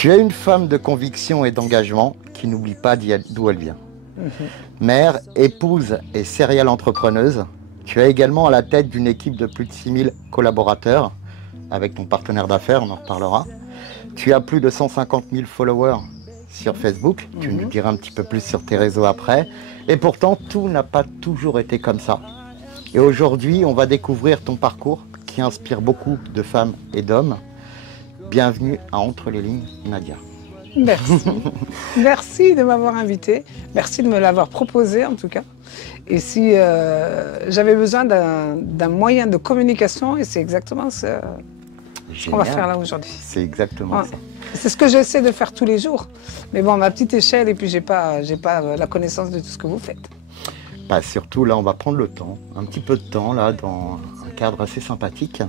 Tu es une femme de conviction et d'engagement qui n'oublie pas d'où elle vient. Mère, épouse et serial entrepreneuse, tu es également à la tête d'une équipe de plus de 6000 collaborateurs avec ton partenaire d'affaires, on en reparlera. Tu as plus de 150 000 followers sur Facebook, tu nous diras un petit peu plus sur tes réseaux après. Et pourtant, tout n'a pas toujours été comme ça. Et aujourd'hui, on va découvrir ton parcours qui inspire beaucoup de femmes et d'hommes. Bienvenue à Entre les lignes, Nadia. Merci. Merci de m'avoir invité. Merci de me l'avoir proposé en tout cas. Et si j'avais besoin d'un moyen de communication, et c'est exactement ce qu'on va faire là aujourd'hui. C'est exactement ça. C'est ce que j'essaie de faire tous les jours. Mais bon, à ma petite échelle, et puis j'ai pas la connaissance de tout ce que vous faites. Bah, surtout là, on va prendre le temps, un petit peu de temps là, dans un cadre assez sympathique.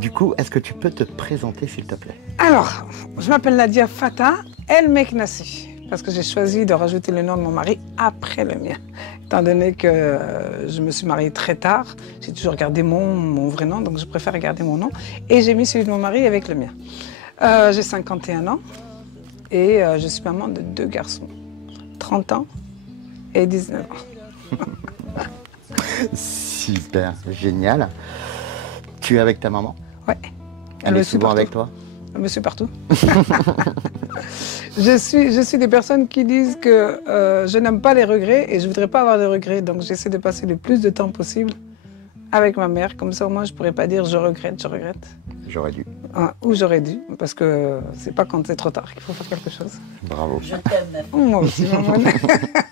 Du coup, est-ce que tu peux te présenter s'il te plaît? Alors, je m'appelle Nadia Fatah El Meknassi, parce que j'ai choisi de rajouter le nom de mon mari après le mien. Étant donné que je me suis mariée très tard, j'ai toujours gardé mon vrai nom, donc je préfère garder mon nom. Et j'ai mis celui de mon mari avec le mien. J'ai 51 ans et je suis maman de 2 garçons, 30 ans et 19 ans. Super, génial. Tu es avec ta maman? Ouais. Elle est souvent avec toi? Elle me suit partout. Je suis des personnes qui disent que je n'aime pas les regrets et je ne voudrais pas avoir de regrets. Donc j'essaie de passer le plus de temps possible avec ma mère. Comme ça au moins je ne pourrais pas dire je regrette, je regrette. J'aurais dû. Ou j'aurais dû, parce que c'est pas quand c'est trop tard qu'il faut faire quelque chose. Bravo. Je t'aime. Moi aussi, maman.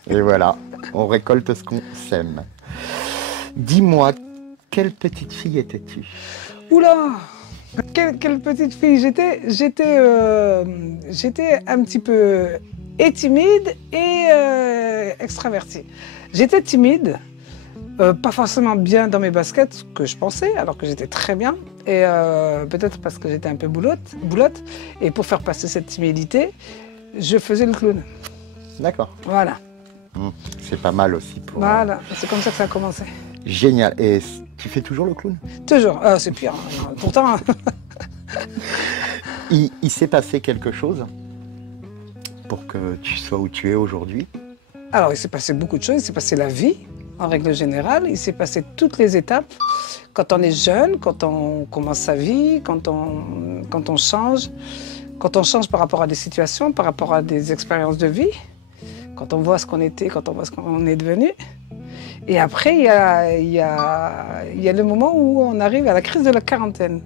Et voilà, on récolte ce qu'on sème. Dis-moi, quelle petite fille étais-tu? Oula! Quelle petite fille j'étais un petit peu et timide et extravertie. J'étais timide, pas forcément bien dans mes baskets, ce que je pensais, alors que j'étais très bien. Et peut-être parce que j'étais un peu boulotte. Et pour faire passer cette timidité, je faisais le clown. D'accord. Voilà. C'est pas mal aussi pour... Voilà, c'est comme ça que ça a commencé. Génial. Et tu fais toujours le clown? Toujours. C'est pire. Pourtant... Il s'est passé quelque chose pour que tu sois où tu es aujourd'hui? Alors, il s'est passé beaucoup de choses. Il s'est passé la vie, en règle générale. Il s'est passé toutes les étapes. Quand on est jeune, quand on commence sa vie, quand on change par rapport à des situations, par rapport à des expériences de vie, quand on voit ce qu'on était, quand on voit ce qu'on est devenu. Et après, il y a le moment où on arrive à la crise de la quarantaine.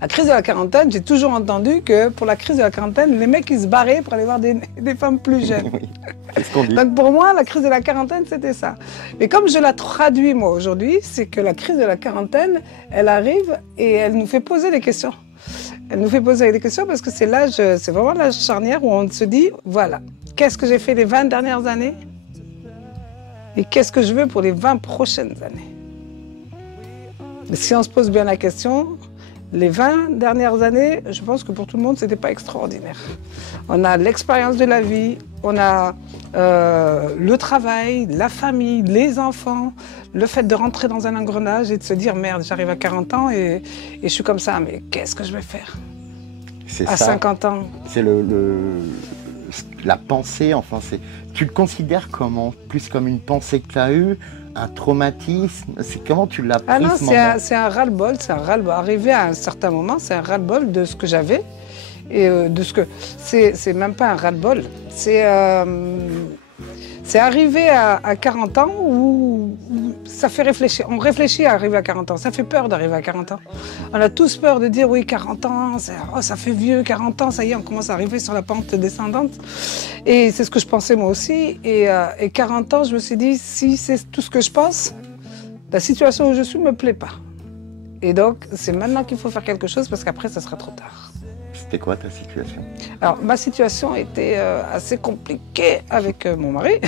La crise de la quarantaine, j'ai toujours entendu que pour la crise de la quarantaine, les mecs ils se barraient pour aller voir des femmes plus jeunes. Oui, c'est ce qu'on dit. Donc pour moi, la crise de la quarantaine, c'était ça. Mais comme je la traduis moi aujourd'hui, c'est que la crise de la quarantaine, elle arrive et elle nous fait poser des questions. Elle nous fait poser des questions parce que c'est l'âge, c'est vraiment l'âge charnière où on se dit, voilà, qu'est-ce que j'ai fait les 20 dernières années et qu'est-ce que je veux pour les 20 prochaines années. Et si on se pose bien la question, les 20 dernières années, je pense que pour tout le monde, c'était pas extraordinaire. On a l'expérience de la vie, on a le travail, la famille, les enfants, le fait de rentrer dans un engrenage et de se dire merde, j'arrive à 40 ans et je suis comme ça, mais qu'est-ce que je vais faire à 50 ans? C'est la pensée, enfin, tu le considères comment? Plus comme une pensée que tu as eue? Un traumatisme? C'est comment tu l'as pris? Ah non, ce moment? c'est un ras-le-bol, c'est un ras-le-bol. Arrivé à un certain moment, c'est un ras-le-bol de ce que j'avais et de ce que... C'est même pas un ras-le-bol, c'est arrivé à 40 ans où ça fait réfléchir. On réfléchit à arriver à 40 ans, ça fait peur d'arriver à 40 ans. On a tous peur de dire oui, 40 ans, ça fait vieux, 40 ans, ça y est, on commence à arriver sur la pente descendante. Et c'est ce que je pensais moi aussi. Et 40 ans, je me suis dit, si c'est tout ce que je pense, la situation où je suis ne me plaît pas. Et donc, c'est maintenant qu'il faut faire quelque chose parce qu'après, ça sera trop tard. C'était quoi ta situation? Alors, ma situation était assez compliquée avec mon mari.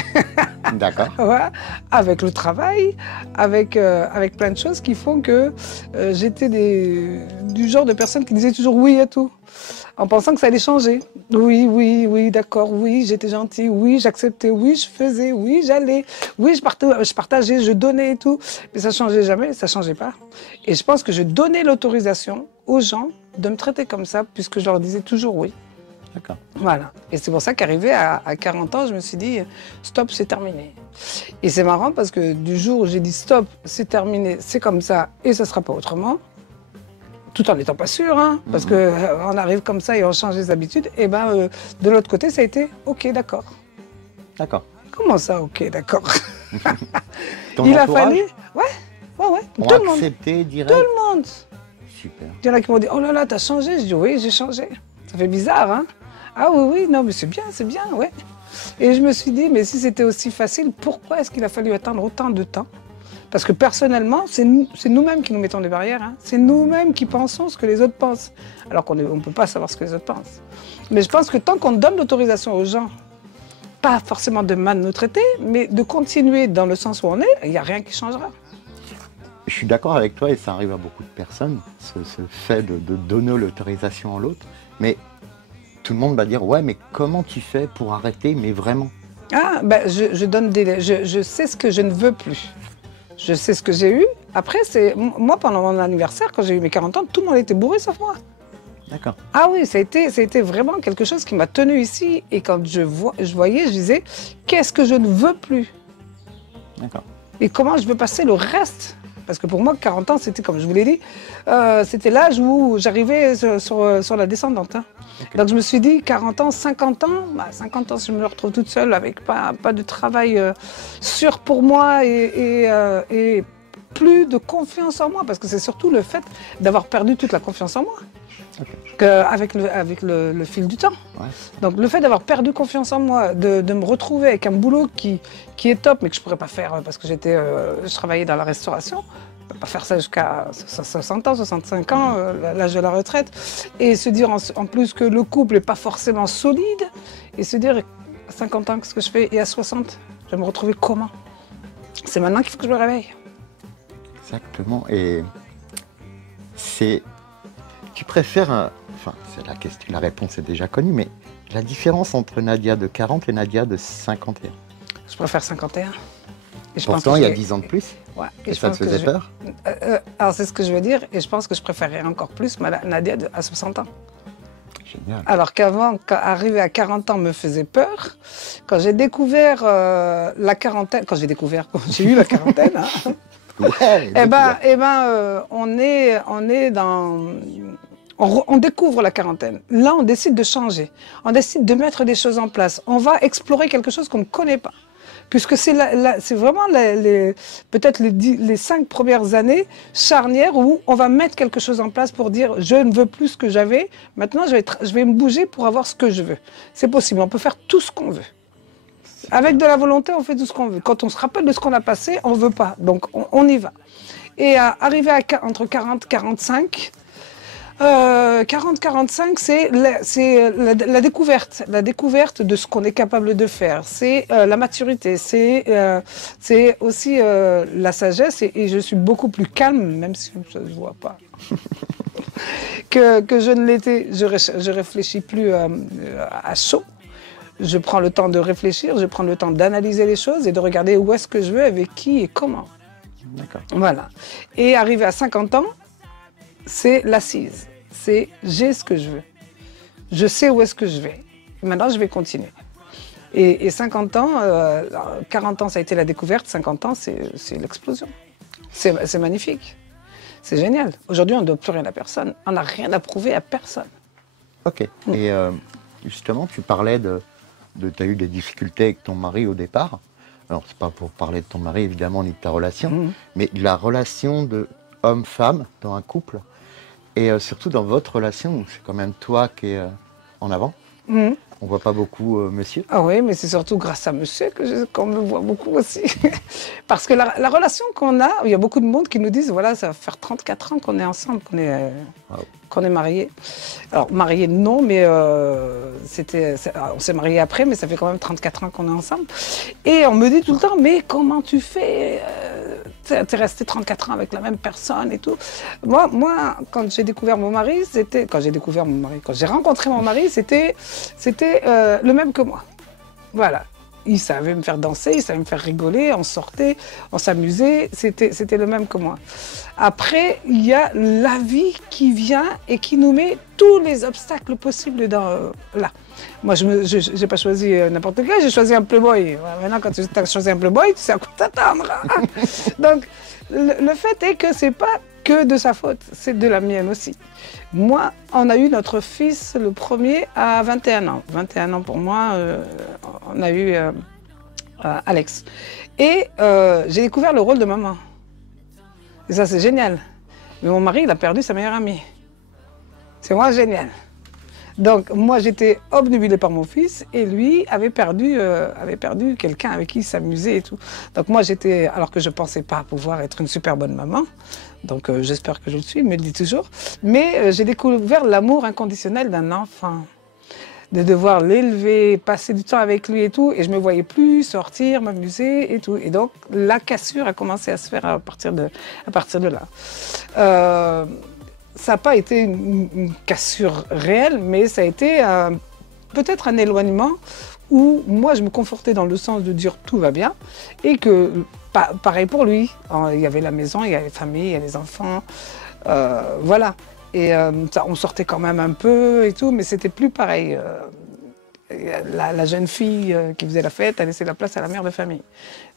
D'accord. Ouais, avec le travail, avec plein de choses qui font que j'étais du genre de personne qui disait toujours oui à tout, en pensant que ça allait changer. Oui, oui, oui, d'accord, oui, j'étais gentille, oui, j'acceptais, oui, je faisais, oui, j'allais, oui, je partageais, je donnais et tout. Mais ça changeait jamais, ça changeait pas. Et je pense que je donnais l'autorisation aux gens de me traiter comme ça, puisque je leur disais toujours oui. D'accord. Voilà. Et c'est pour ça qu'arrivé à 40 ans, je me suis dit, stop, c'est terminé. Et c'est marrant parce que du jour où j'ai dit stop, c'est terminé, c'est comme ça et ça ne sera pas autrement, tout en n'étant pas sûr, hein, parce qu'on arrive comme ça et on change les habitudes, et ben de l'autre côté, ça a été ok, d'accord. D'accord. Comment ça, ok, d'accord? Ton Il a entourage fallu, ouais, ont tout le monde, accepté direct. tout le monde. Super. Il y en a qui m'ont dit, oh là là, t'as changé. Je dis, oui, j'ai changé. Ça fait bizarre, hein? Ah oui, oui, non, mais c'est bien, ouais. Et je me suis dit, mais si c'était aussi facile, pourquoi est-ce qu'il a fallu attendre autant de temps? Parce que personnellement, c'est nous-mêmes qui nous mettons des barrières. Hein. C'est nous-mêmes qui pensons ce que les autres pensent. Alors qu'on ne peut pas savoir ce que les autres pensent. Mais je pense que tant qu'on donne l'autorisation aux gens, pas forcément de mal nous traiter, mais de continuer dans le sens où on est, il n'y a rien qui changera. Je suis d'accord avec toi et ça arrive à beaucoup de personnes, ce fait de donner l'autorisation à l'autre. Mais tout le monde va dire, ouais, mais comment tu fais pour arrêter, mais vraiment? Ah, ben, je sais ce que je ne veux plus. Je sais ce que j'ai eu. Après, moi, pendant mon anniversaire, quand j'ai eu mes 40 ans, tout le monde était bourré sauf moi. D'accord. Ah oui, ça a été vraiment quelque chose qui m'a tenu ici. Et quand je voyais, je disais, qu'est-ce que je ne veux plus? D'accord. Et comment je veux passer le reste? Parce que pour moi, 40 ans, c'était, comme je vous l'ai dit, c'était l'âge où j'arrivais sur la descendante. Hein. Okay. Donc je me suis dit, 40 ans, 50 ans, 50 ans, si je me retrouve toute seule avec pas de travail sûr pour moi et plus de confiance en moi, parce que c'est surtout le fait d'avoir perdu toute la confiance en moi. Okay. Avec le fil du temps. Ouais. Donc le fait d'avoir perdu confiance en moi, de me retrouver avec un boulot qui est top, mais que je ne pourrais pas faire parce que je travaillais dans la restauration, je ne peux pas faire ça jusqu'à 60 ans, 65 ans, l'âge de la retraite, et se dire en plus que le couple n'est pas forcément solide, et se dire à 50 ans, qu'est-ce que je fais, et à 60, je vais me retrouver comment? C'est maintenant qu'il faut que je me réveille. Exactement, et c'est... Tu préfères, enfin, c'est la question, la réponse est déjà connue, mais la différence entre Nadia de 40 et Nadia de 51? Je préfère 51. Et je pourtant, il y a 10 ans de plus. Ouais, et ça te faisait peur? Alors, c'est ce que je veux dire, et je pense que je préférerais encore plus Nadia à 60 ans. Génial. Alors qu'avant, arriver à 40 ans me faisait peur. Quand j'ai découvert la quarantaine, quand j'ai eu la quarantaine, hein, ouais, on découvre la quarantaine. Là, on décide de changer. On décide de mettre des choses en place. On va explorer quelque chose qu'on ne connaît pas. Puisque c'est vraiment peut-être les 5 premières années charnières où on va mettre quelque chose en place pour dire je ne veux plus ce que j'avais. Maintenant, je vais me bouger pour avoir ce que je veux. C'est possible. On peut faire tout ce qu'on veut. Avec de la volonté, on fait tout ce qu'on veut. Quand on se rappelle de ce qu'on a passé, on ne veut pas. Donc, on y va. Et arriver entre 40 et 45, 40-45, c'est la découverte. La découverte de ce qu'on est capable de faire. C'est la maturité. C'est aussi la sagesse. Et je suis beaucoup plus calme, même si ça ne se voit pas, que je ne l'étais. Je réfléchis plus à chaud. Je prends le temps de réfléchir, je prends le temps d'analyser les choses et de regarder où est-ce que je veux, avec qui et comment. D'accord. Voilà. Et arrivé à 50 ans, c'est l'assise. C'est j'ai ce que je veux. Je sais où est-ce que je vais. Maintenant, je vais continuer. Et 50 ans, 40 ans, ça a été la découverte. 50 ans, c'est l'explosion. C'est magnifique. C'est génial. Aujourd'hui, on ne doit plus rien à personne. On n'a rien à prouver à personne. Ok. Et justement, tu parlais tu as eu des difficultés avec ton mari au départ. Alors, c'est pas pour parler de ton mari, évidemment, ni de ta relation, mais de la relation de homme-femme dans un couple. Et surtout dans votre relation, où c'est quand même toi qui es en avant. On voit pas beaucoup monsieur. Ah oui, mais c'est surtout grâce à monsieur qu'on me voit beaucoup aussi. Parce que la relation qu'on a, il y a beaucoup de monde qui nous disent, voilà, ça va faire 34 ans qu'on est ensemble, qu'on est mariés. Alors, mariés, non, mais on s'est mariés après, mais ça fait quand même 34 ans qu'on est ensemble. Et on me dit tout le temps, mais comment tu fais t'es resté 34 ans avec la même personne et tout. Moi, quand j'ai découvert mon mari, quand j'ai rencontré mon mari, c'était le même que moi. Voilà. il savait me faire danser, il savait me faire rigoler, on sortait, on s'amusait, c'était le même que moi. Après, il y a la vie qui vient et qui nous met tous les obstacles possibles là. Moi, je n'ai pas choisi n'importe quel, j'ai choisi un Playboy. Maintenant, quand tu as choisi un Playboy, tu sais à quoi t'attendre. Donc, le fait est que c'est pas que de sa faute, c'est de la mienne aussi. Moi, on a eu notre fils le premier à 21 ans. 21 ans pour moi, on a eu Alex. Et j'ai découvert le rôle de maman. Et ça, c'est génial. Mais mon mari, il a perdu sa meilleure amie. C'est moi, génial. Donc, moi, j'étais obnubilée par mon fils et lui avait perdu quelqu'un avec qui il s'amusait et tout. Donc, moi, j'étais, alors que je ne pensais pas pouvoir être une super bonne maman, donc j'espère que je le suis, il me le dit toujours, mais j'ai découvert l'amour inconditionnel d'un enfant. De devoir l'élever, passer du temps avec lui et tout, et je ne me voyais plus sortir, m'amuser et tout. Et donc, la cassure a commencé à se faire à partir de là. Ça n'a pas été une cassure réelle, mais ça a été peut-être un éloignement où moi je me confortais dans le sens de dire tout va bien et que pareil pour lui. Il y avait la maison, il y avait la famille, il y avait les enfants, voilà. Et on sortait quand même un peu et tout, mais c'était plus pareil. La jeune fille qui faisait la fête a laissé la place à la mère de famille.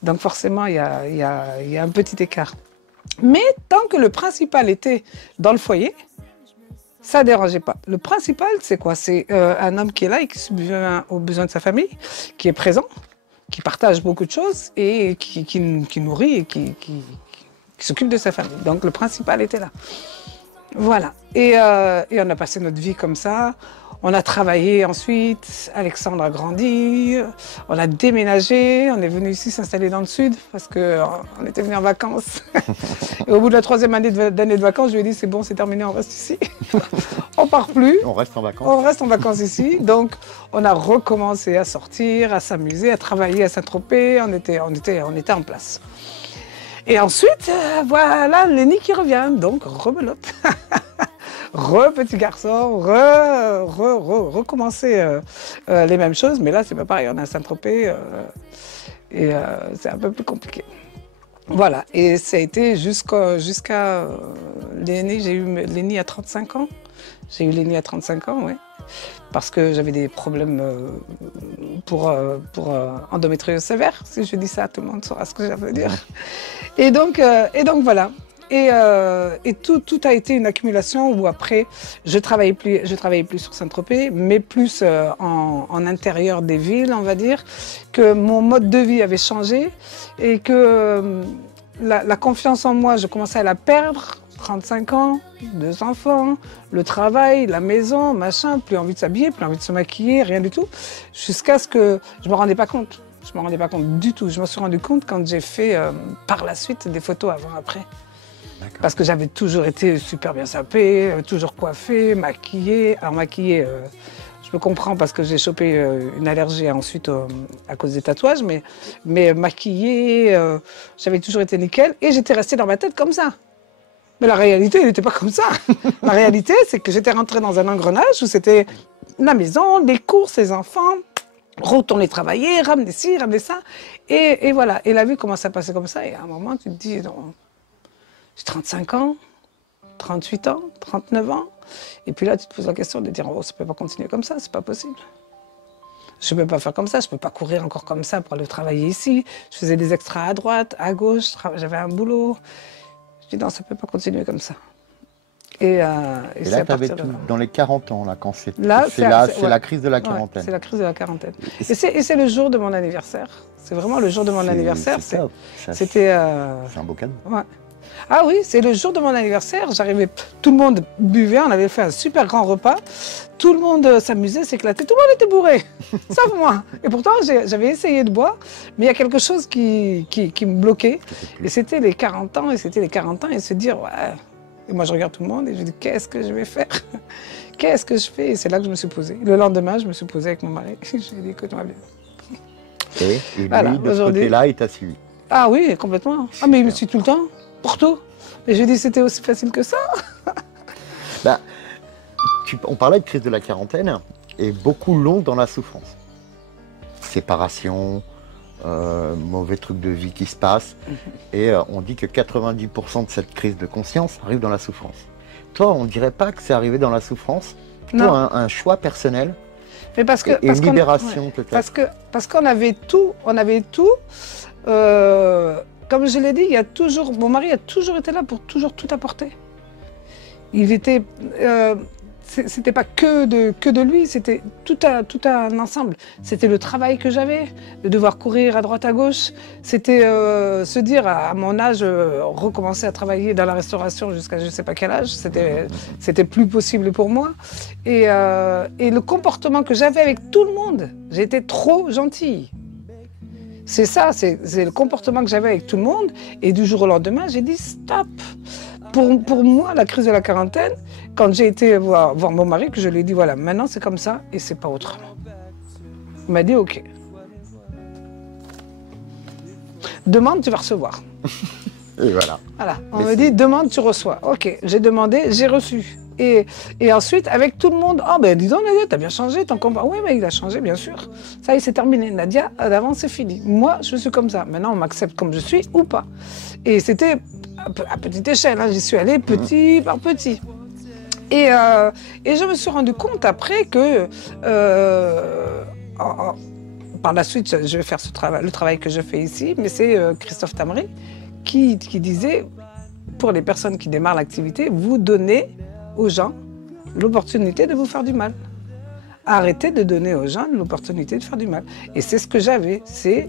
Donc forcément, il y a un petit écart. Mais tant que le principal était dans le foyer, ça ne dérangeait pas. Le principal, c'est quoi? C'est un homme qui est là et qui subvient aux besoins de sa famille, qui est présent, qui partage beaucoup de choses et qui nourrit et qui s'occupe de sa famille. Donc le principal était là. Voilà. Et on a passé notre vie comme ça. On a travaillé ensuite, Alexandre a grandi, on a déménagé, on est venu ici s'installer dans le sud parce qu'on était venu en vacances. Et au bout de la 3e année de vacances, je lui ai dit c'est bon, c'est terminé, on reste ici. On part plus. On reste en vacances. On reste en vacances ici. Donc on a recommencé à sortir, à s'amuser, à travailler à Saint-Tropez, on était en place. Et ensuite, voilà Lenny qui revient, donc rebelote. Petit garçon, recommencer les mêmes choses, mais là c'est pas pareil, on est à Saint-Tropez et c'est un peu plus compliqué. Voilà, et ça a été jusqu'à Lenny, j'ai eu Lenny à 35 ans. J'ai eu Lenny à 35 ans, oui. Parce que j'avais des problèmes pour endométriose sévère. Si je dis ça, tout le monde saura ce que ça veut dire. Et donc voilà. Et tout a été une accumulation où après, je travaillais plus sur Saint-Tropez, mais plus en intérieur des villes, on va dire, que mon mode de vie avait changé et que la confiance en moi, je commençais à la perdre. 35 ans, 2 enfants, le travail, la maison, machin, plus envie de s'habiller, plus envie de se maquiller, rien du tout. Jusqu'à ce que je me rendais pas compte. Je me rendais pas compte du tout. Je me suis rendu compte quand j'ai fait par la suite des photos avant-après. Parce que j'avais toujours été super bien sapée, toujours coiffée, maquillée. Alors maquillée, je me comprends parce que j'ai chopé une allergie ensuite à cause des tatouages, mais maquillée, j'avais toujours été nickel et j'étais restée dans ma tête comme ça. Mais la réalité, elle n'était pas comme ça. La réalité, c'est que j'étais rentrée dans un engrenage où c'était la maison, les courses, les enfants, retourner travailler, ramener ci, ramener ça. Et voilà. Et la vie commence à passer comme ça. Et à un moment, tu te dis, j'ai 35 ans, 38 ans, 39 ans. Et puis là, tu te poses la question de dire, oh, ça ne peut pas continuer comme ça, c'est pas possible. Je ne peux pas faire comme ça, je ne peux pas courir encore comme ça pour aller travailler ici. Je faisais des extras à droite, à gauche, j'avais un boulot. Je dis non, ça ne peut pas continuer comme ça. Et là, tu avais dans les 40 ans, là, quand c'est ouais, la crise de la quarantaine. Ouais, c'est la crise de la quarantaine. Et c'est le jour de mon anniversaire. C'est vraiment le jour de mon anniversaire. C'est un beau cadeau. Ouais. Ah oui, c'est le jour de mon anniversaire. J'arrivais, tout le monde buvait, on avait fait un super grand repas. Tout le monde s'amusait, s'éclatait, tout le monde était bourré, sauf moi. Et pourtant, j'avais essayé de boire, mais il y a quelque chose qui me bloquait. Et c'était les 40 ans, et se dire, ouais. Et moi, je regarde tout le monde et je dis, qu'est-ce que je vais faire? Qu'est-ce que je fais? Et c'est là que je me suis posée. Le lendemain, je me suis posée avec mon mari. Je lui ai dit, écoute-moi bien. Et lui, voilà, de ce côté-là, il t'a suivi? Ah oui, complètement. Ah, mais il me suit tout le temps. Pour tout. Et je dis, c'était aussi facile que ça. Ben, on parlait de crise de la quarantaine et beaucoup l'ont dans la souffrance. Séparation, mauvais trucs de vie qui se passent. Et on dit que 90% de cette crise de conscience arrive dans la souffrance. Toi, on ne dirait pas que c'est arrivé dans la souffrance, plutôt un choix personnel. Mais parce que, et une libération peut-être. Parce qu'on avait tout, comme je l'ai dit, mon mari a toujours été là pour toujours tout apporter. Il était, c'était pas que de lui, c'était tout un ensemble. C'était le travail que j'avais, de devoir courir à droite à gauche. C'était se dire à mon âge, recommencer à travailler dans la restauration jusqu'à je sais pas quel âge, c'était plus possible pour moi. Et le comportement que j'avais avec tout le monde, j'étais trop gentille. C'est ça, c'est le comportement que j'avais avec tout le monde. Et du jour au lendemain, j'ai dit stop. Pour moi, la crise de la quarantaine, quand j'ai été voir mon mari, que je lui ai dit voilà, maintenant c'est comme ça et c'est pas autrement. Il m'a dit ok. Demande, tu vas recevoir. Et voilà. Voilà. On me dit demande, tu reçois. Ok, j'ai demandé, j'ai reçu. Et ensuite, avec tout le monde, oh ben dis donc Nadia, t'as bien changé ton comportement. Oui, mais il a changé, bien sûr. Ça y est, c'est terminé. Nadia, d'avant, c'est fini. Moi, je suis comme ça. Maintenant, on m'accepte comme je suis ou pas. Et c'était à petite échelle, hein. J'y suis allée petit par petit. Et je me suis rendu compte après que, par la suite, je vais faire le travail que je fais ici, mais c'est Christophe Tamri qui disait, pour les personnes qui démarrent l'activité, vous donnez aux gens l'opportunité de vous faire du mal. Arrêtez de donner aux gens l'opportunité de faire du mal. Et c'est ce que j'avais, c'est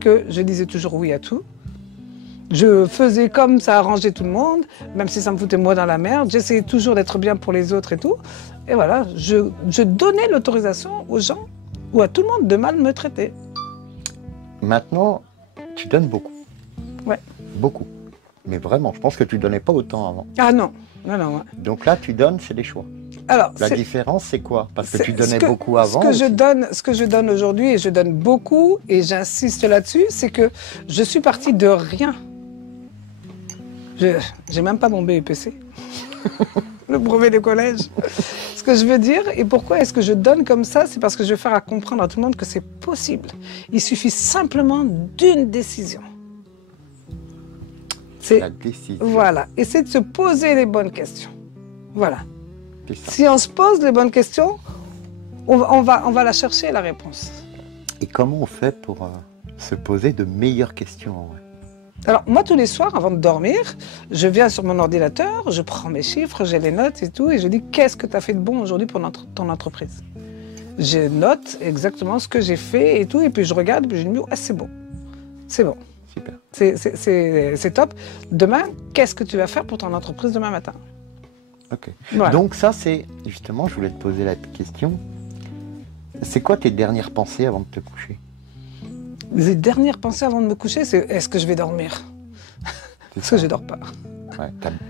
que je disais toujours oui à tout. Je faisais comme ça arrangeait tout le monde, même si ça me foutait moi dans la merde. J'essayais toujours d'être bien pour les autres et tout. Et voilà, je donnais l'autorisation aux gens ou à tout le monde de mal me traiter. Maintenant, tu donnes beaucoup. Ouais. Beaucoup. Mais vraiment, je pense que tu donnais pas autant avant. Ah non, non. Ouais. Donc là, tu donnes, c'est des choix. Alors, la différence, c'est quoi? Parce que tu donnais beaucoup avant. Ce que je donne aujourd'hui, et je donne beaucoup, et j'insiste là-dessus, c'est que je suis partie de rien. J'ai même pas mon BEPC, le brevet de collège. Ce que je veux dire, et pourquoi est-ce que je donne comme ça, c'est parce que je veux faire comprendre à tout le monde que c'est possible. Il suffit simplement d'une décision. La décision. Voilà, et c'est de se poser les bonnes questions. Voilà. Si on se pose les bonnes questions, on va la chercher, la réponse. Et comment on fait pour se poser de meilleures questions en vrai? Alors, moi, tous les soirs, avant de dormir, je viens sur mon ordinateur, je prends mes chiffres, j'ai les notes et tout, et je dis qu'est-ce que tu as fait de bon aujourd'hui pour ton entreprise. Je note exactement ce que j'ai fait et tout, et puis je regarde, et puis je me dis, ah, c'est bon. C'est bon. Super. C'est top. Demain, qu'est-ce que tu vas faire pour ton entreprise demain matin? Ok. Voilà. Donc ça, c'est justement, je voulais te poser la question. C'est quoi tes dernières pensées avant de te coucher? Les dernières pensées avant de me coucher, c'est est-ce que je vais dormir? Parce que je dors pas.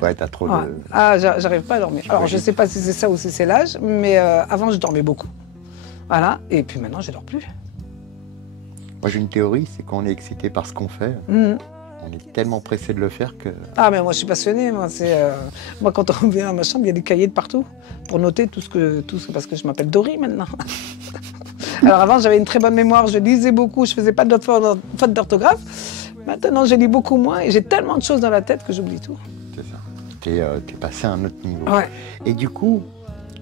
Ouais, t'as trop de... Ah, j'arrive pas à dormir. Alors, je sais pas si c'est ça ou si c'est l'âge, mais avant, je dormais beaucoup. Voilà, et puis maintenant, je dors plus. Moi, j'ai une théorie, c'est qu'on est excité par ce qu'on fait. On est tellement pressé de le faire que... Ah, mais moi, je suis passionnée. Moi, quand on vient à ma chambre, il y a des cahiers de partout pour noter tout ce parce que je m'appelle Dory maintenant. Alors avant, j'avais une très bonne mémoire, je lisais beaucoup, je faisais pas de fautes d'orthographe. Maintenant, je lis beaucoup moins et j'ai tellement de choses dans la tête que j'oublie tout. C'est ça. T'es passé à un autre niveau. Ouais. Et du coup,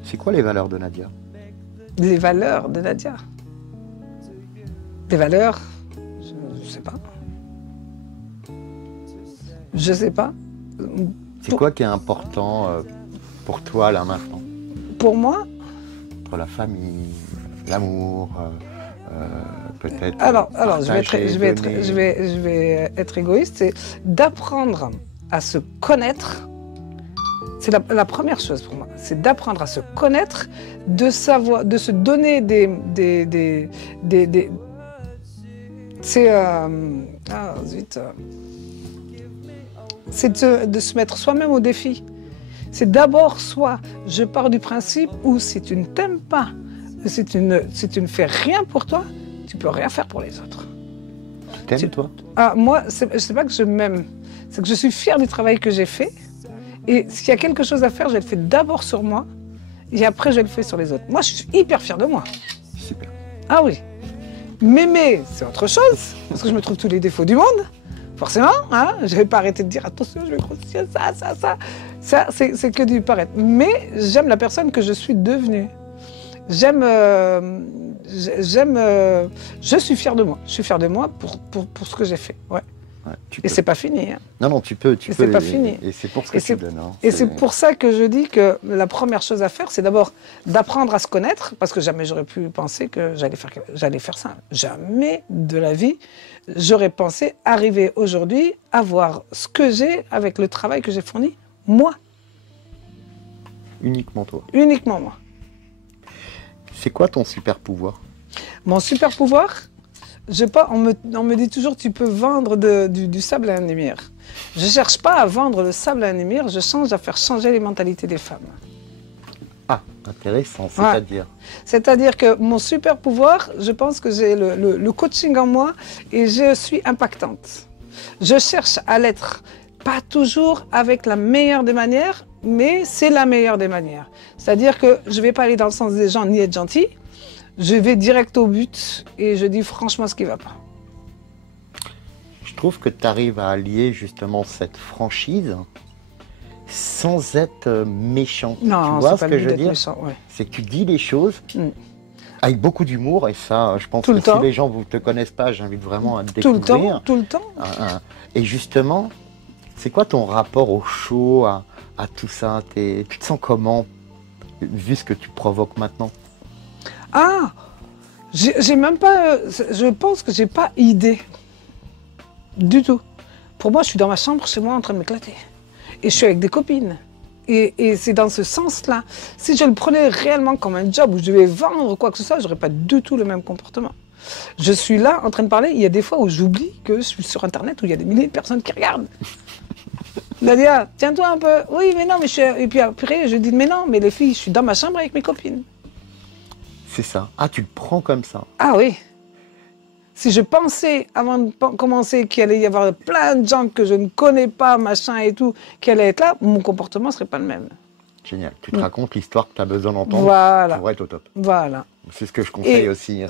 c'est quoi les valeurs de Nadia? Les valeurs de Nadia? Des valeurs? Je sais pas. Je sais pas. C'est quoi qui est important pour toi là maintenant? Pour moi? Entre la famille, l'amour, peut-être. Alors, je vais être égoïste, c'est d'apprendre à se connaître. C'est la première chose pour moi, c'est d'apprendre à se connaître, de savoir, de se donner c'est de se mettre soi-même au défi. C'est d'abord soi. Je pars du principe où si tu ne t'aimes pas, si tu ne fais rien pour toi, tu peux rien faire pour les autres. Tu t'aimes, toi? Moi, c'est pas que je m'aime, c'est que je suis fière du travail que j'ai fait. Et s'il y a quelque chose à faire, je le fais d'abord sur moi, et après je le fais sur les autres. Moi, je suis hyper fière de moi. Super. Ah oui. M'aimer, c'est autre chose, parce que je me trouve tous les défauts du monde, forcément. Hein, je vais pas arrêter de dire attention, je vais grossir, ça. Ça, c'est que du paraître. Mais j'aime la personne que je suis devenue. Je suis fière de moi. Je suis fière de moi pour ce que j'ai fait. Ouais. Ouais, et c'est pas fini. Hein. Non, tu peux. C'est pas fini. Et c'est pour ce que tu donnes. Hein. Et c'est pour ça que je dis que la première chose à faire, c'est d'abord d'apprendre à se connaître, parce que jamais j'aurais pu penser que j'allais faire ça. Jamais de la vie, j'aurais pensé arriver aujourd'hui à voir ce que j'ai avec le travail que j'ai fourni, moi. Uniquement toi. Uniquement moi. C'est quoi ton super pouvoir? Mon super pouvoir, on me dit toujours tu peux vendre du sable à un émir. Je ne cherche pas à vendre le sable à un émir, je cherche à faire changer les mentalités des femmes. Ah, intéressant, c'est-à-dire C'est-à-dire que mon super pouvoir, je pense que j'ai le coaching en moi et je suis impactante. Je cherche à l'être, pas toujours avec la meilleure des manières, mais c'est la meilleure des manières. C'est-à-dire que je ne vais pas aller dans le sens des gens ni être gentil, je vais direct au but et je dis franchement ce qui ne va pas. Je trouve que tu arrives à allier justement cette franchise sans être méchant. Non, tu vois c'est ce pas que je veux dire? Ouais. C'est que tu dis les choses avec beaucoup d'humour et ça, je pense tout que le temps. Si les gens ne te connaissent pas, j'invite vraiment à te découvrir. Tout le temps. Et justement, c'est quoi ton rapport au show, à tout ça? Tu te sens comment, vu ce que tu provoques maintenant? Ah, j'ai même pas. Je pense que j'ai pas idée du tout. Pour moi, je suis dans ma chambre chez moi en train de m'éclater. Et je suis avec des copines. Et c'est dans ce sens-là. Si je le prenais réellement comme un job où je devais vendre quoi que ce soit, j'aurais pas du tout le même comportement. Je suis là en train de parler. Il y a des fois où j'oublie que je suis sur Internet où il y a des milliers de personnes qui regardent. Nadia, tiens-toi un peu. Oui, mais non, mais je suis. Et puis après, je dis, mais non, mais les filles, je suis dans ma chambre avec mes copines. C'est ça. Ah, tu le prends comme ça. Ah oui. Si je pensais, avant de commencer, qu'il allait y avoir plein de gens que je ne connais pas, machin et tout, qui allaient être là, mon comportement ne serait pas le même. Génial. Tu te racontes l'histoire que tu as besoin d'entendre pour être au top. Voilà. C'est ce que je conseille aussi. Hein.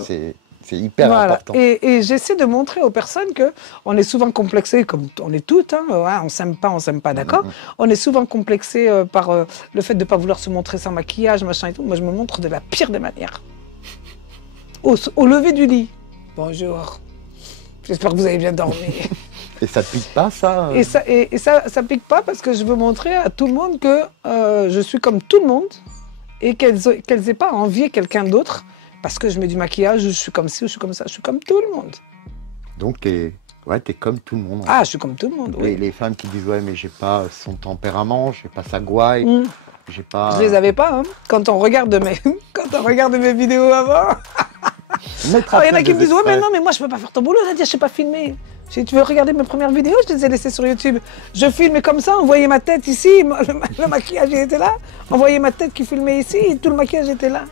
C'est hyper important. Et j'essaie de montrer aux personnes qu'on est souvent complexés, comme on est toutes, hein, on s'aime pas, d'accord. On est souvent complexés par le fait de ne pas vouloir se montrer sans maquillage, machin et tout. Moi, je me montre de la pire des manières. Au lever du lit. Bonjour. J'espère que vous avez bien dormi. Et ça te pique pas, ça Et ça pique pas parce que je veux montrer à tout le monde que je suis comme tout le monde et qu'elles aient pas à envier quelqu'un d'autre parce que je mets du maquillage, je suis comme ci, je suis comme ça, je suis comme tout le monde. Donc t'es comme tout le monde. Ah, je suis comme tout le monde, oui. Les femmes qui disent ouais mais j'ai pas son tempérament, j'ai pas sa gouaille, j'ai pas... Je les avais pas, hein. Quand on regarde mes vidéos avant... Il y en a qui me disent ouais mais non mais moi je peux pas faire ton boulot, Nadia, je sais pas filmer. Si tu veux regarder mes premières vidéos, je les ai laissées sur YouTube. Je filmais comme ça, on voyait ma tête ici, le maquillage il était là, on voyait ma tête qui filmait ici, et tout le maquillage était là.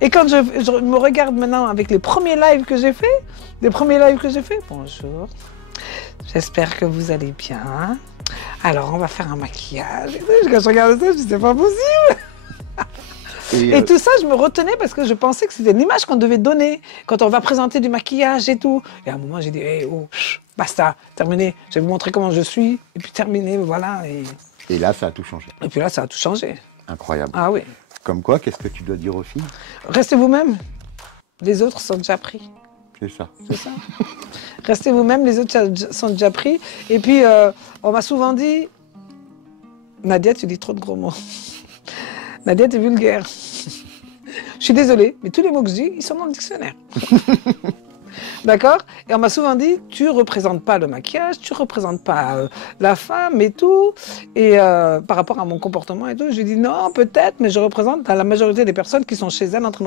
Et quand je me regarde maintenant avec les premiers lives que j'ai fait, bonjour, j'espère que vous allez bien. Alors on va faire un maquillage. Quand je regarde ça, je dis c'est pas possible. Et tout ça, je me retenais parce que je pensais que c'était l'image qu'on devait donner quand on va présenter du maquillage et tout. Et à un moment, j'ai dit, hey, oh, basta, terminé. Je vais vous montrer comment je suis. Et puis terminé, voilà. Et là, ça a tout changé. Et puis là, ça a tout changé. Incroyable. Ah oui. Comme quoi, qu'est-ce que tu dois dire aux filles? Restez vous-même. Les autres sont déjà pris. C'est ça. C'est ça. Restez vous-même, les autres sont déjà pris. Et puis, on m'a souvent dit, Nadia, tu dis trop de gros mots. Nadia, t'es vulgaire. Je suis désolée, mais tous les mots que je dis, ils sont dans le dictionnaire. D'accord? Et on m'a souvent dit, tu représentes pas le maquillage, tu représentes pas la femme et tout. Et par rapport à mon comportement et tout, j'ai dit non, peut-être, mais je représente la majorité des personnes qui sont chez elles en train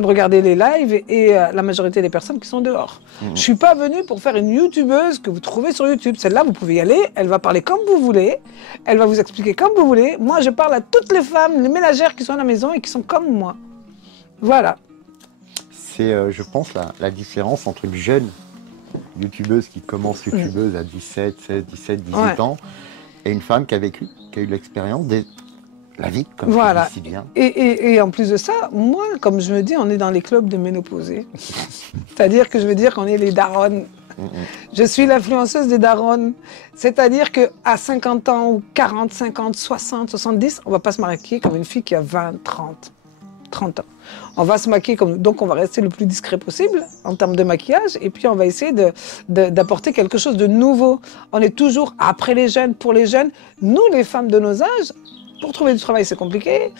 de regarder les lives et la majorité des personnes qui sont dehors. Je suis pas venue pour faire une youtubeuse que vous trouvez sur YouTube. Celle-là, vous pouvez y aller, elle va parler comme vous voulez, elle va vous expliquer comme vous voulez. Moi, je parle à toutes les femmes, les ménagères qui sont à la maison et qui sont comme moi. Voilà. C'est, je pense, la différence entre une jeune youtubeuse qui commence youtubeuse à 17, 16, 17, 18 ans et une femme qui a vécu, qui a eu de l'expérience. la vie, comme Voilà. tu dis si bien. Et en plus de ça, moi, comme je me dis, on est dans les clubs de ménopausés. C'est-à-dire que je veux dire qu'on est les daronnes. Je suis l'influenceuse des daronnes. C'est-à-dire qu'à 50 ans ou 40, 50, 60, 70, on ne va pas se maquiller comme une fille qui a 20, 30 ans. On va se maquiller comme... Donc, on va rester le plus discret possible en termes de maquillage. Et puis, on va essayer d'apporter quelque chose de nouveau. On est toujours après les jeunes, pour les jeunes. Nous, les femmes de nos âges, pour trouver du travail, c'est compliqué.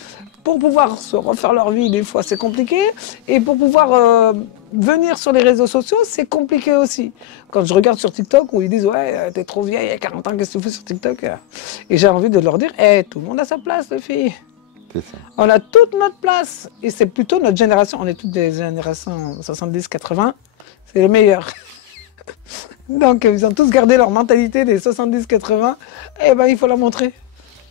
Pour pouvoir se refaire leur vie, des fois, c'est compliqué. Et pour pouvoir venir sur les réseaux sociaux, c'est compliqué aussi. Quand je regarde sur TikTok, où ils disent « Ouais, t'es trop vieille, il y a 40 ans, qu'est-ce que tu fais sur TikTok ?» Et j'ai envie de leur dire « Hey, tout le monde a sa place, les filles. » On a toute notre place. Et c'est plutôt notre génération. On est toutes des générations 70-80. C'est les meilleurs. Donc, ils ont tous gardé leur mentalité des 70-80. Eh bien, il faut la montrer.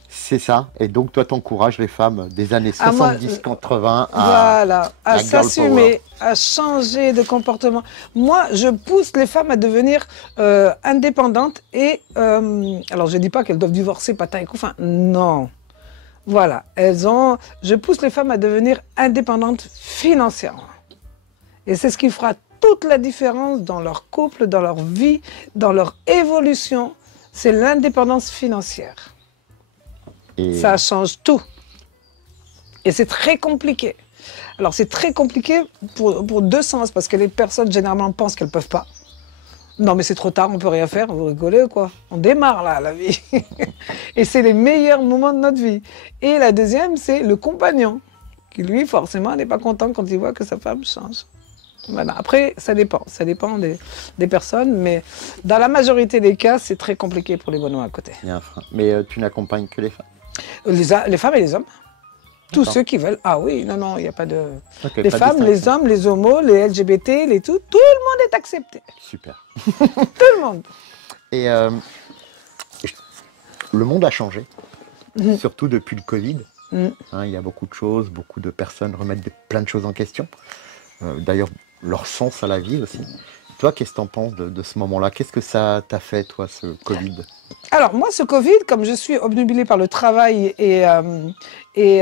C'est ça. Et donc, toi, t'encourages les femmes des années 70-80 à s'assumer, à changer de comportement. Moi, je pousse les femmes à devenir indépendantes. Et, alors, je ne dis pas qu'elles doivent divorcer, patin et couffin. Non. Voilà. Je pousse les femmes à devenir indépendantes financièrement. Et c'est ce qui fera toute la différence dans leur couple, dans leur vie, dans leur évolution. C'est l'indépendance financière. Et ça change tout. Et c'est très compliqué. Alors c'est très compliqué pour deux sens, parce que les personnes généralement pensent qu'elles ne peuvent pas. Non mais c'est trop tard, on ne peut rien faire, vous rigolez quoi. On démarre là, la vie. Et c'est les meilleurs moments de notre vie. Et la deuxième, c'est le compagnon, qui lui forcément n'est pas content quand il voit que sa femme change. Voilà. Après, ça dépend des personnes, mais dans la majorité des cas, c'est très compliqué pour les bonhommes à côté. Il y a un frein. Mais tu n'accompagnes que les femmes? Les femmes et les hommes. Tous ceux qui veulent. Ah oui, non, il n'y a pas de... Okay, les femmes, les hommes, les homos, les LGBT, les tout le monde est accepté. Super. Tout le monde. Et le monde a changé, surtout depuis le Covid. Il y a beaucoup de choses, beaucoup de personnes remettent plein de choses en question. D'ailleurs, leur sens à la vie aussi. Toi, qu'est-ce que tu en penses de ce moment-là? Qu'est-ce que ça t'a fait, toi, ce Covid? Alors, moi, ce Covid, comme je suis obnubilée par le travail j'ai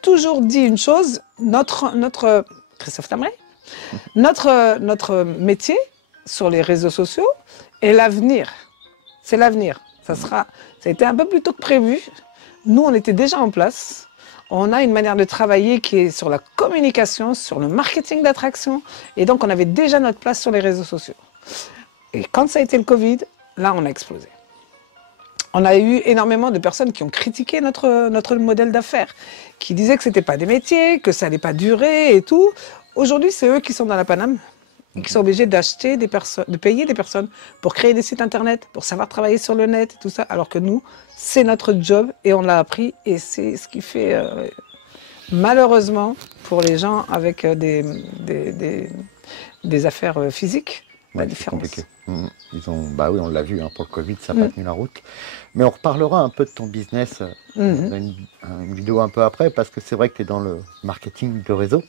toujours dit une chose, Christophe Tamray, notre métier sur les réseaux sociaux est l'avenir. C'est l'avenir. Ça a été un peu plus tôt que prévu. Nous, on était déjà en place. On a une manière de travailler qui est sur la communication, sur le marketing d'attraction. Et donc, on avait déjà notre place sur les réseaux sociaux. Et quand ça a été le Covid, là, on a explosé. On a eu énormément de personnes qui ont critiqué notre modèle d'affaires, qui disaient que ce n'était pas des métiers, que ça n'allait pas durer et tout. Aujourd'hui, c'est eux qui sont dans la paname et qui sont obligés d'acheter de payer des personnes pour créer des sites internet, pour savoir travailler sur le net et tout ça, alors que nous, c'est notre job et on l'a appris et c'est ce qui fait malheureusement pour les gens avec des affaires physiques la différence. C'est compliqué. Bah oui, on l'a vu, pour le Covid, ça n'a pas tenu la route. Mais on reparlera un peu de ton business dans une vidéo un peu après, parce que c'est vrai que tu es dans le marketing de réseau.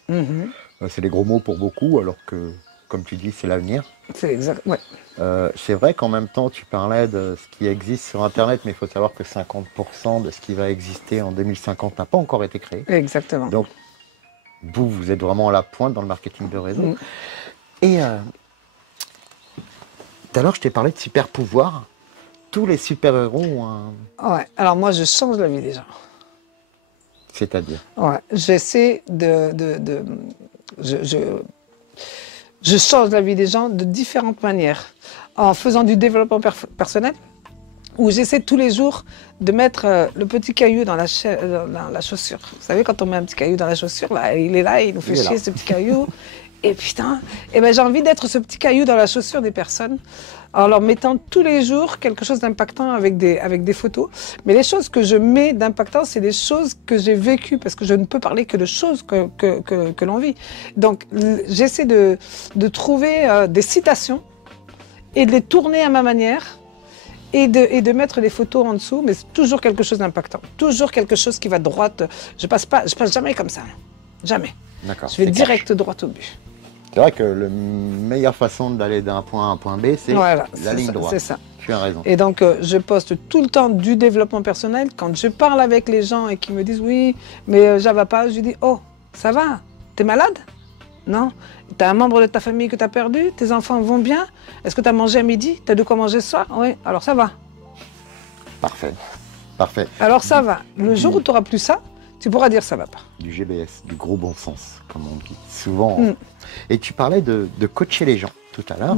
C'est des gros mots pour beaucoup, alors que, comme tu dis, c'est l'avenir. C'est exact, ouais. C'est vrai qu'en même temps, tu parlais de ce qui existe sur Internet, mais il faut savoir que 50% de ce qui va exister en 2050 n'a pas encore été créé. Exactement. Donc, vous êtes vraiment à la pointe dans le marketing de réseau. Et tout à l'heure, je t'ai parlé de super pouvoirs. Tous les super-héros ont un... Ouais, alors moi, je change la vie des gens. C'est-à-dire? Ouais, j'essaie je change la vie des gens de différentes manières. En faisant du développement personnel, où j'essaie tous les jours de mettre le petit caillou dans la chaussure. Vous savez, quand on met un petit caillou dans la chaussure, là, il est là, il nous fait chier, ce petit caillou. Et putain, j'ai envie d'être ce petit caillou dans la chaussure des personnes, en leur mettant tous les jours quelque chose d'impactant avec des photos. Mais les choses que je mets d'impactant, c'est des choses que j'ai vécues, parce que je ne peux parler que de choses que l'on vit. Donc, j'essaie de trouver des citations et de les tourner à ma manière et de mettre des photos en dessous, mais c'est toujours quelque chose d'impactant. Toujours quelque chose qui va droit. Je passe jamais comme ça. Jamais. Je vais direct droit au but. C'est vrai que la meilleure façon d'aller d'un point A à un point B, c'est Voilà, la ligne droite. c'est ça. Tu as raison. Et donc, je poste tout le temps du développement personnel. Quand je parle avec les gens et qu'ils me disent oui, mais ça va pas, je dis oh, ça va, t'es malade? Non? T'as un membre de ta famille que t'as perdu? Tes enfants vont bien? Est-ce que t'as mangé à midi? T'as de quoi manger ce soir? Oui, alors ça va. Parfait. Parfait. Alors ça va. Le jour où tu n'auras plus ça, tu pourras dire ça va pas. Du GBS, du gros bon sens, comme on dit souvent. Et tu parlais de coacher les gens tout à l'heure.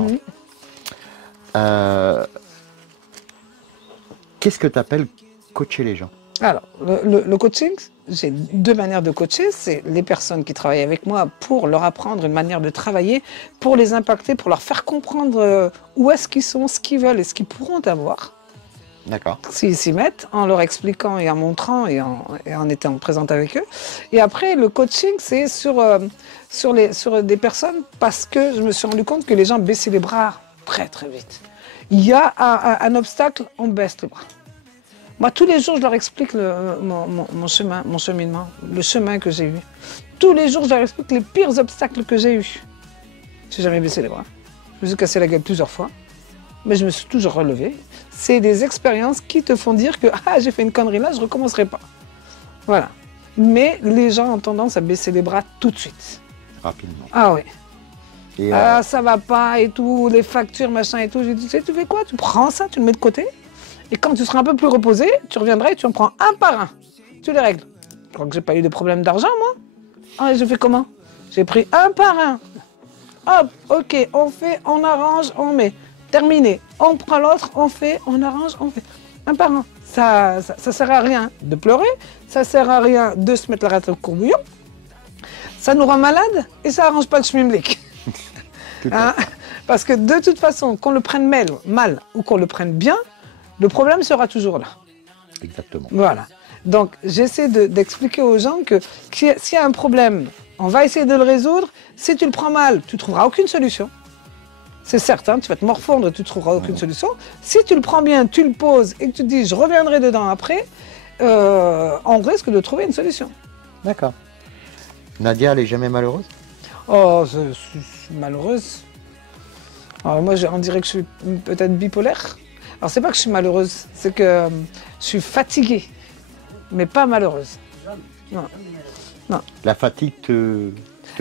Qu'est-ce que tu appelles coacher les gens? Alors, le coaching, j'ai deux manières de coacher. C'est les personnes qui travaillent avec moi pour leur apprendre une manière de travailler, pour les impacter, pour leur faire comprendre où est-ce qu'ils sont, ce qu'ils veulent et ce qu'ils pourront avoir. D'accord. S'ils s'y mettent, en leur expliquant et en montrant et en étant présente avec eux. Et après, le coaching, c'est sur des personnes parce que je me suis rendu compte que les gens baissaient les bras très très vite. Il y a un obstacle, on baisse les bras. Moi, tous les jours, je leur explique mon chemin, mon cheminement, le chemin que j'ai eu. Tous les jours, je leur explique les pires obstacles que j'ai eus. Je n'ai jamais baissé les bras. Je me suis cassé la gueule plusieurs fois, mais je me suis toujours relevé. C'est des expériences qui te font dire que ah, j'ai fait une connerie là, je ne recommencerai pas. Voilà. Mais les gens ont tendance à baisser les bras tout de suite. Rapidement. Ah oui. Et ah, ça va pas et tout, les factures, machin et tout. J'ai dit, tu fais quoi? Tu prends ça, tu le mets de côté. Et quand tu seras un peu plus reposé, tu reviendras et tu en prends un par un. Tu les règles. Je crois que j'ai pas eu de problème d'argent, moi. Ah, et je fais comment? J'ai pris un par un. Hop, ok, on fait, on arrange, on met. Terminé. On prend l'autre, on fait, on arrange, on fait. Un par un. Ça sert à rien de pleurer. Ça sert à rien de se mettre la rate au courbouillon. Ça nous rend malade et ça arrange pas le schmimblick. Hein? Parce que de toute façon, qu'on le prenne mal ou qu'on le prenne bien, le problème sera toujours là. Exactement. Voilà. Donc, j'essaie d'expliquer aux gens que s'il y a un problème, on va essayer de le résoudre. Si tu le prends mal, tu ne trouveras aucune solution. C'est certain, tu vas te morfondre et tu ne trouveras aucune solution. Si tu le prends bien, tu le poses et que tu te dis je reviendrai dedans après, on risque de trouver une solution. D'accord. Nadia, elle n'est jamais malheureuse? Oh, je suis malheureuse. Alors moi, on dirait que je suis peut-être bipolaire. Alors, c'est pas que je suis malheureuse, c'est que je suis fatiguée, mais pas malheureuse. Non. Non. La fatigue te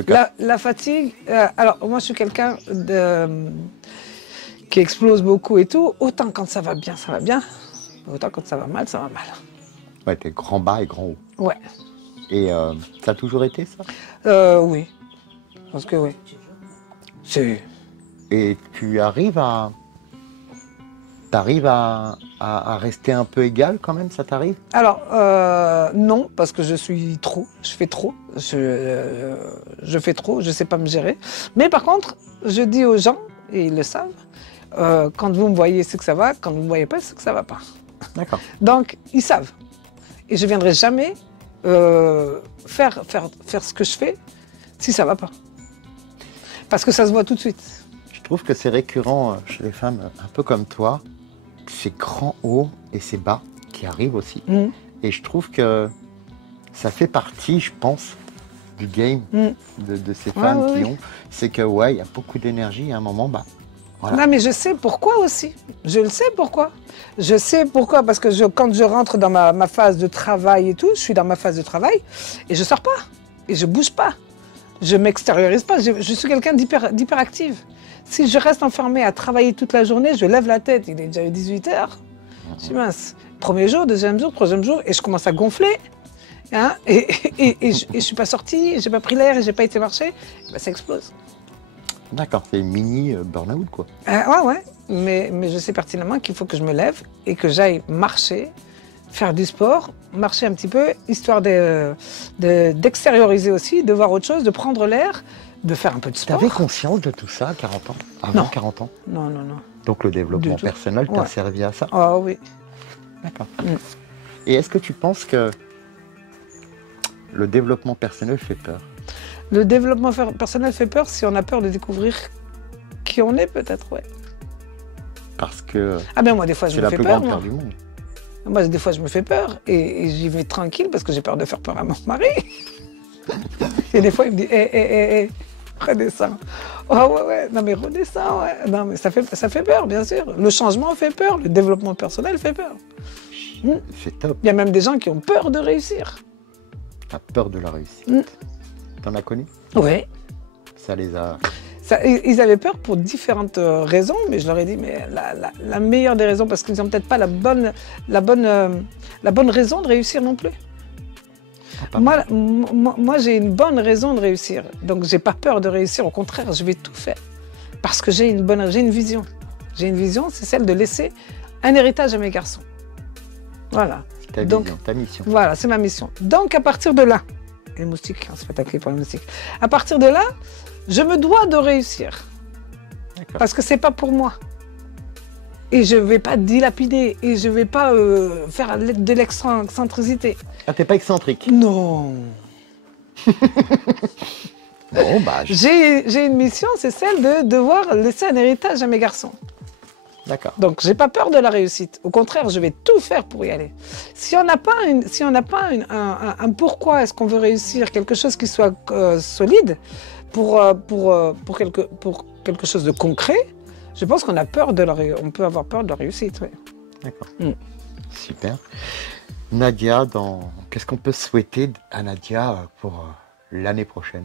casse. La fatigue, alors moi, je suis quelqu'un qui explose beaucoup et tout. Autant quand ça va bien, autant quand ça va mal, ça va mal. Ouais, t'es grand bas et grand haut. Ouais. Et ça a toujours été ça? Oui. Je pense que oui. C'est... Et tu arrives à rester un peu égal quand même, ça t'arrive? Alors, non, parce que je suis trop, je fais trop, je fais trop, je ne sais pas me gérer. Mais par contre, je dis aux gens, et ils le savent, quand vous me voyez, c'est que ça va, quand vous ne me voyez pas, c'est que ça ne va pas. D'accord. Donc, ils savent. Et je ne viendrai jamais faire ce que je fais si ça ne va pas. Parce que ça se voit tout de suite. Je trouve que c'est récurrent chez les femmes, un peu comme toi, ces grands hauts et ces bas qui arrivent aussi. Et je trouve que ça fait partie, je pense, du game de ces femmes qui ont. C'est que, ouais, il y a beaucoup d'énergie à un moment, bah, voilà. Non, mais je sais pourquoi aussi. Je le sais pourquoi. Je sais pourquoi, parce que quand je rentre dans ma phase de travail et tout, je suis dans ma phase de travail et je sors pas. Et je bouge pas. Je m'extériorise pas. Je suis quelqu'un d'hyperactive. Si je reste enfermée à travailler toute la journée, je lève la tête, il est déjà 18h. Je suis mince. Premier jour, deuxième jour, troisième jour, et je commence à gonfler. Hein, et je suis pas sortie, j'ai pas pris l'air et j'ai pas été marcher. Ben, ça explose. D'accord, c'est une mini burn-out, quoi. Ouais. Mais je sais pertinemment qu'il faut que je me lève et que j'aille marcher, faire du sport, marcher un petit peu, histoire d'extérioriser aussi, de voir autre chose, de prendre l'air, de faire un peu de sport. Tu avais conscience de tout ça à 40 ans? Avant Non. 40 ans? Non. Donc le développement personnel t'a servi à ça? Ah oui. D'accord. Et est-ce que tu penses que le développement personnel fait peur? Le développement personnel fait peur si on a peur de découvrir qui on est, peut-être, ouais. Parce que ah ben moi, des fois, je me fais peur. C'est la plus grande peur du monde. Moi, des fois, je me fais peur et j'y vais tranquille parce que j'ai peur de faire peur à mon mari. Et des fois, il me dit, Redescends. Oh ouais, non mais redescends, ouais. Non mais ça fait peur, bien sûr. Le changement fait peur, le développement personnel fait peur. C'est top. Il y a même des gens qui ont peur de réussir. T'as peur de la réussite. T'en as connu? Oui. Ça les a... Ils avaient peur pour différentes raisons, mais je leur ai dit, mais la meilleure des raisons, parce qu'ils n'ont peut-être pas la bonne raison de réussir non plus. Moi, j'ai une bonne raison de réussir. Donc, j'ai pas peur de réussir. Au contraire, je vais tout faire. Parce que j'ai une vision. J'ai une vision, c'est celle de laisser un héritage à mes garçons. Voilà. Ta mission. Voilà, c'est ma mission. Donc, à partir de là, les moustiques, on se fait attaquer par les moustiques. À partir de là, je me dois de réussir. Parce que c'est pas pour moi. Et je vais pas dilapider. Et je vais pas faire de l'excentricité. Ah, t'es pas excentrique? Non. Bon, bah... J'ai une mission, c'est celle de devoir laisser un héritage à mes garçons. D'accord. Donc, j'ai pas peur de la réussite. Au contraire, je vais tout faire pour y aller. Si on n'a pas, un pourquoi est-ce qu'on veut réussir, quelque chose qui soit solide, pour quelque chose de concret, je pense qu'on a peur on peut avoir peur de la réussite. Ouais. D'accord. Super. Nadia, qu'est-ce qu'on peut souhaiter à Nadia pour l'année prochaine?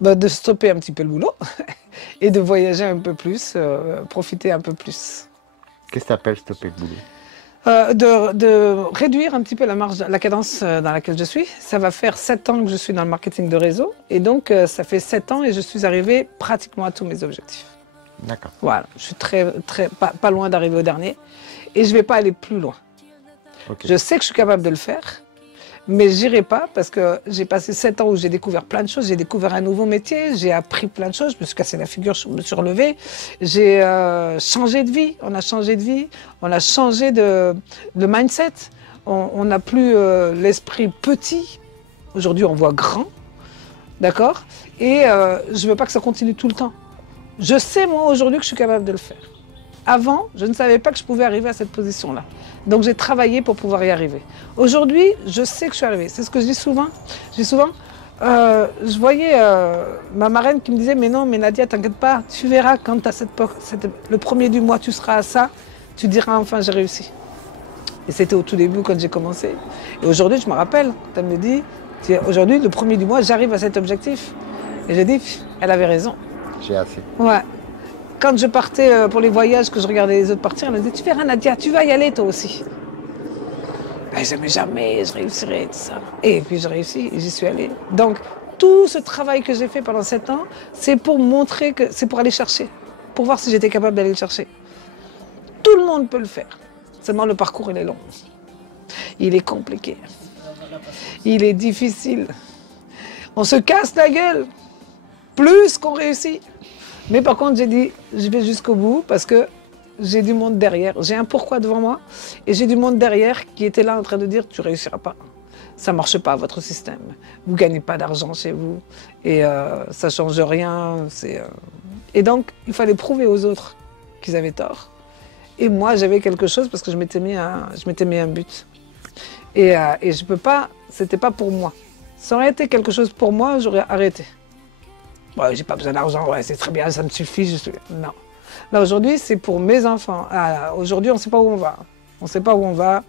De stopper un petit peu le boulot et de voyager un peu plus, profiter un peu plus. Qu'est-ce que tu appelles stopper le boulot? De réduire un petit peu la cadence dans laquelle je suis. Ça va faire 7 ans que je suis dans le marketing de réseau et donc ça fait 7 ans et je suis arrivée pratiquement à tous mes objectifs. D'accord. Voilà, je suis pas loin d'arriver au dernier et je ne vais pas aller plus loin. Okay. Je sais que je suis capable de le faire, mais j'irai pas parce que j'ai passé 7 ans où j'ai découvert plein de choses, j'ai découvert un nouveau métier, j'ai appris plein de choses, je me suis cassé la figure, je me suis relevé, j'ai changé de vie, on a changé de vie, on a changé de mindset, on n'a plus l'esprit petit, aujourd'hui on voit grand, d'accord? Et je veux pas que ça continue tout le temps. Je sais moi aujourd'hui que je suis capable de le faire. Avant, je ne savais pas que je pouvais arriver à cette position-là. Donc j'ai travaillé pour pouvoir y arriver. Aujourd'hui, je sais que je suis arrivée. C'est ce que je dis souvent. Je voyais ma marraine qui me disait « Mais non, mais Nadia, t'inquiète pas, tu verras quand le premier du mois, tu seras à ça, tu diras enfin j'ai réussi. » Et c'était au tout début quand j'ai commencé. Et aujourd'hui, je me rappelle, quand elle me dit « Aujourd'hui, le premier du mois, j'arrive à cet objectif. » Et j'ai dit « Elle avait raison. » J'ai assez. Ouais. Quand je partais pour les voyages, que je regardais les autres partir, elle me disait « Tu verras Nadia, tu vas y aller toi aussi. » Et jamais je réussirai, tout ça. Et puis j'ai réussi et j'y suis allée. Donc tout ce travail que j'ai fait pendant 7 ans, c'est pour montrer que c'est pour aller chercher, pour voir si j'étais capable d'aller le chercher. Tout le monde peut le faire. Seulement le parcours il est long. Il est compliqué. Il est difficile. On se casse la gueule plus qu'on réussit. Mais par contre, j'ai dit, je vais jusqu'au bout parce que j'ai du monde derrière. J'ai un pourquoi devant moi et j'ai du monde derrière qui était là en train de dire, tu ne réussiras pas. Ça ne marche pas, votre système. Vous ne gagnez pas d'argent chez vous et ça ne change rien. Et donc, il fallait prouver aux autres qu'ils avaient tort. Et moi, j'avais quelque chose parce que je m'étais mis un but. Et je peux pas, c'était pas pour moi. Ça aurait été quelque chose pour moi, j'aurais arrêté. Ouais, j'ai pas besoin d'argent, ouais, c'est très bien, ça me suffit. Non. Là, aujourd'hui, c'est pour mes enfants. Aujourd'hui, on ne sait pas où on va. On ne sait pas où on va.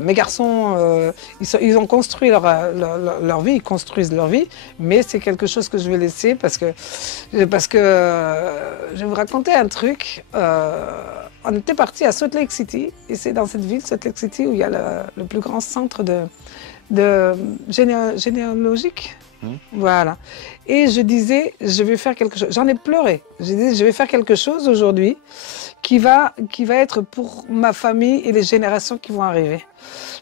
Mes garçons, ils ont construit leur vie, ils construisent leur vie, mais c'est quelque chose que je vais laisser parce que je vais vous raconter un truc. On était parti à Salt Lake City, et c'est dans cette ville, Salt Lake City, où il y a le plus grand centre généalogique. Voilà. Et je disais, je vais faire quelque chose. J'en ai pleuré. Je disais, je vais faire quelque chose aujourd'hui qui va être pour ma famille et les générations qui vont arriver.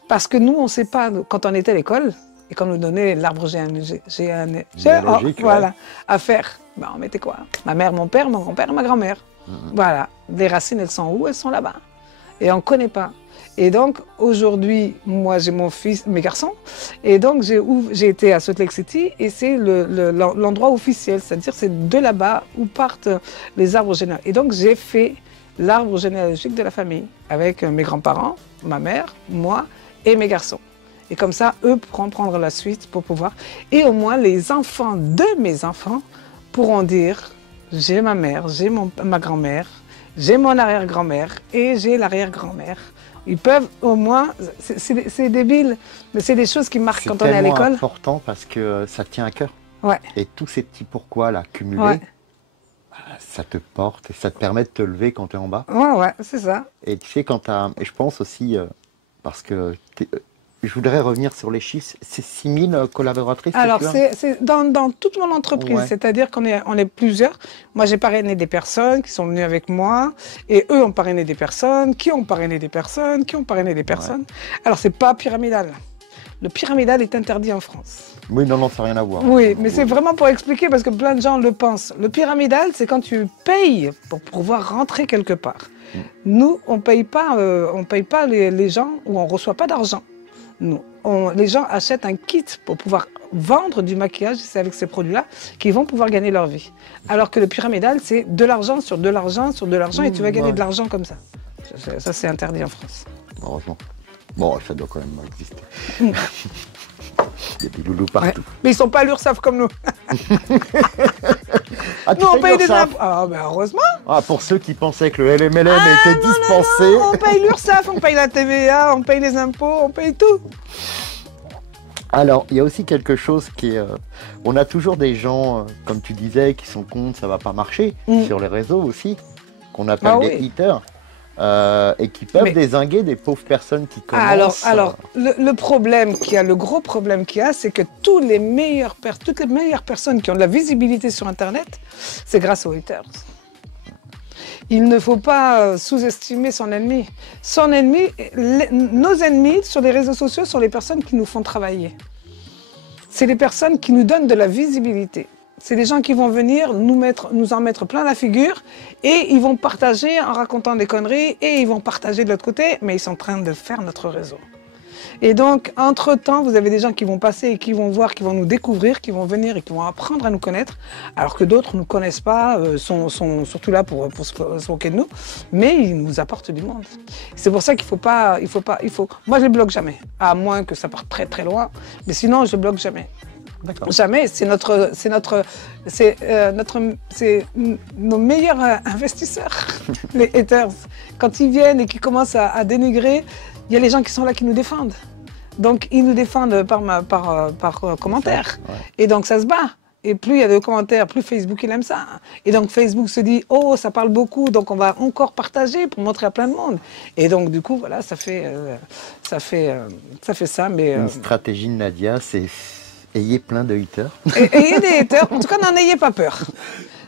Parce que nous, on ne sait pas, quand on était à l'école, et qu'on nous donnait l'arbre généalogique, voilà, à faire, ben, on mettait quoi? Ma mère, mon père, mon grand-père et ma grand-mère. Voilà. Les racines, elles sont où? Elles sont là-bas. Et on ne connaît pas. Et donc, aujourd'hui, moi, j'ai mon fils, mes garçons, et donc j'ai été à Salt Lake City, et c'est l'endroit officiel, c'est-à-dire c'est de là-bas où partent les arbres généalogiques. Et donc, j'ai fait l'arbre généalogique de la famille, avec mes grands-parents, ma mère, moi et mes garçons. Et comme ça, eux pourront prendre la suite pour pouvoir. Et au moins, les enfants de mes enfants pourront dire, j'ai ma mère, j'ai ma grand-mère, j'ai mon arrière-grand-mère et j'ai l'arrière-grand-mère. Ils peuvent au moins, c'est débile, mais c'est des choses qui marquent quand on est à l'école. C'est important parce que ça tient à cœur. Ouais. Et tous ces petits pourquoi là, cumulés, Ouais. ça te porte et ça te permet de te lever quand tu es en bas. Ouais, c'est ça. Et tu sais, et je pense aussi, parce que je voudrais revenir sur les chiffres, c'est 6000 collaboratrices. Alors, c'est dans toute mon entreprise, Ouais. c'est-à-dire qu'on est plusieurs. Moi, j'ai parrainé des personnes qui sont venues avec moi, et eux ont parrainé des personnes, qui ont parrainé des personnes, qui ont parrainé des personnes. Ouais. Alors, c'est pas pyramidal. Le pyramidal est interdit en France. Oui, non, ça n'a rien à voir. Oui, mais c'est vraiment pour expliquer, parce que plein de gens le pensent. Le pyramidal, c'est quand tu payes pour pouvoir rentrer quelque part. Nous, on paye pas les gens, ou on reçoit pas d'argent. Les gens achètent un kit pour pouvoir vendre du maquillage, c'est avec ces produits-là qu'ils vont pouvoir gagner leur vie. Alors que le pyramidal, c'est de l'argent sur de l'argent sur de l'argent et tu vas gagner de l'argent comme ça. Ça, c'est interdit en France. Heureusement. Bon, ça doit quand même exister. Il y a des loulous partout. Ouais. Mais ils sont pas à l'URSSAF comme nous. Nous, on paye des impôts. Ah, ben heureusement. Ah, pour ceux qui pensaient que le LMLM était dispensé. Non, on paye l'URSSAF, on paye la TVA, on paye les impôts, on paye tout. Alors, il y a aussi quelque chose qui est... on a toujours des gens, comme tu disais, qui sont contre, ça va pas marcher, sur les réseaux aussi, qu'on appelle des haters, et qui peuvent dézinguer des pauvres personnes qui commencent... Alors le problème qu'il y a, le gros problème qu'il y a, c'est que toutes les meilleures personnes qui ont de la visibilité sur Internet, c'est grâce aux haters. Il ne faut pas sous-estimer son ennemi. Son ennemi, nos ennemis sur les réseaux sociaux sont les personnes qui nous font travailler. C'est les personnes qui nous donnent de la visibilité. C'est les gens qui vont venir nous en mettre plein la figure et ils vont partager en racontant des conneries et ils vont partager de l'autre côté, mais ils sont en train de faire notre réseau. Et donc, entre-temps, vous avez des gens qui vont passer et qui vont voir, qui vont nous découvrir, qui vont venir et qui vont apprendre à nous connaître, alors que d'autres ne nous connaissent pas, sont surtout là pour se moquer de nous, mais ils nous apportent du monde. C'est pour ça qu'il faut pas... Moi, je les bloque jamais, à moins que ça parte très très loin, mais sinon, je bloque jamais. Jamais, c'est nos meilleurs investisseurs, les haters. Quand ils viennent et qu'ils commencent à dénigrer, il y a les gens qui sont là qui nous défendent. Donc, ils nous défendent par commentaire. Ouais. Et donc, ça se bat. Et plus il y a de commentaires, plus Facebook, il aime ça. Et donc, Facebook se dit, oh, ça parle beaucoup, donc on va encore partager pour montrer à plein de monde. Et donc, du coup, voilà, ça fait ça. Mais, une stratégie de Nadia, c'est ayez plein de haters. Ayez des haters. En tout cas, n'en ayez pas peur.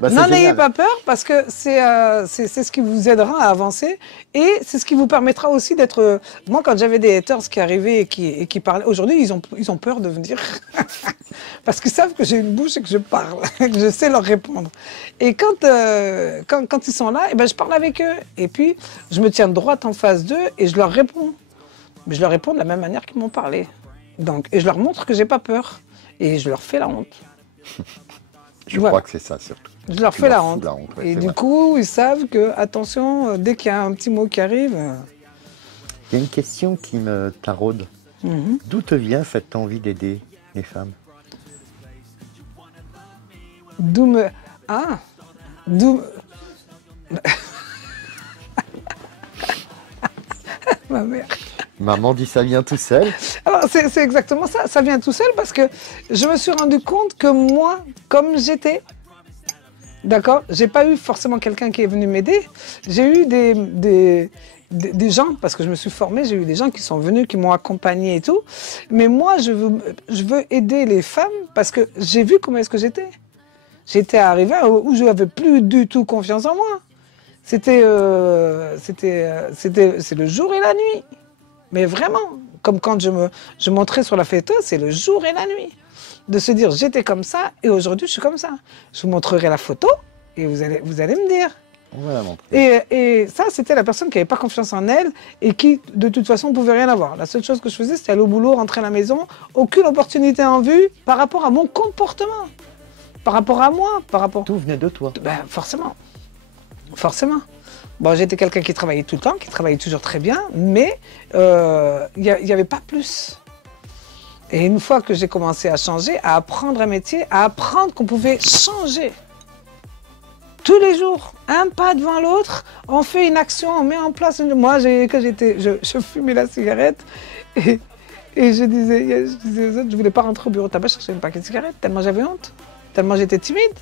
N'en ayez pas peur parce que c'est ce qui vous aidera à avancer et c'est ce qui vous permettra aussi d'être... Moi, quand j'avais des haters qui arrivaient et qui parlaient, aujourd'hui, ils ont peur de venir parce qu'ils savent que j'ai une bouche et que je parle, que je sais leur répondre. Et quand ils sont là, eh ben, je parle avec eux et puis je me tiens droite en face d'eux et je leur réponds. Mais je leur réponds de la même manière qu'ils m'ont parlé. Donc, et je leur montre que j'ai pas peur et je leur fais la honte. Je crois que c'est ça surtout. Je leur fais la honte. Ouais, et du coup, ils savent que, attention, dès qu'il y a un petit mot qui arrive... Il y a une question qui me taraude. D'où te vient cette envie d'aider les femmes? Ma mère. Maman dit ça vient tout seul. Alors, c'est exactement ça. Ça vient tout seul parce que je me suis rendu compte que moi, comme j'étais, d'accord, j'ai pas eu forcément quelqu'un qui est venu m'aider. J'ai eu des gens, parce que je me suis formée, j'ai eu des gens qui sont venus, qui m'ont accompagnée et tout. Mais moi, je veux aider les femmes parce que j'ai vu comment est-ce que j'étais. J'étais arrivée où je n'avais plus du tout confiance en moi. C'est le jour et la nuit. Mais vraiment, comme quand je montrais sur la photo, c'est le jour et la nuit. De se dire, j'étais comme ça et aujourd'hui, je suis comme ça. Je vous montrerai la photo et vous allez me dire. On va la montrer. Et ça, c'était la personne qui n'avait pas confiance en elle et qui, de toute façon, ne pouvait rien avoir. La seule chose que je faisais, c'était aller au boulot, rentrer à la maison. Aucune opportunité en vue par rapport à mon comportement. Par rapport à moi, Tout venait de toi. Ben, forcément. Forcément. Bon, j'étais quelqu'un qui travaillait tout le temps, qui travaillait toujours très bien, mais il n'y avait pas plus. Et une fois que j'ai commencé à changer, à apprendre un métier, à apprendre qu'on pouvait changer. Tous les jours, un pas devant l'autre, on fait une action, on met en place. Moi, je fumais la cigarette et je disais aux autres, je ne voulais pas rentrer au bureau de tabac chercher une paquet de cigarettes, tellement j'avais honte, tellement j'étais timide.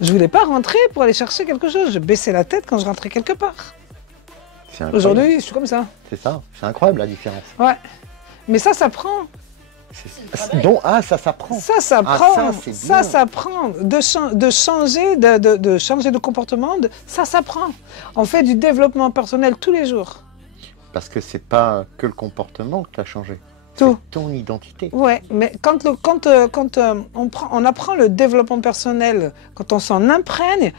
Je ne voulais pas rentrer pour aller chercher quelque chose. Je baissais la tête quand je rentrais quelque part. Aujourd'hui, je suis comme ça. C'est ça, c'est incroyable la différence. Ouais, mais ça s'apprend. Ça s'apprend. Ça s'apprend. Ça s'apprend. De changer de comportement, ça s'apprend. On fait du développement personnel tous les jours. Parce que c'est pas que le comportement que tu as changé. Tout. C'est ton identité. Ouais, mais quand on apprend le développement personnel, quand on s'en imprègne,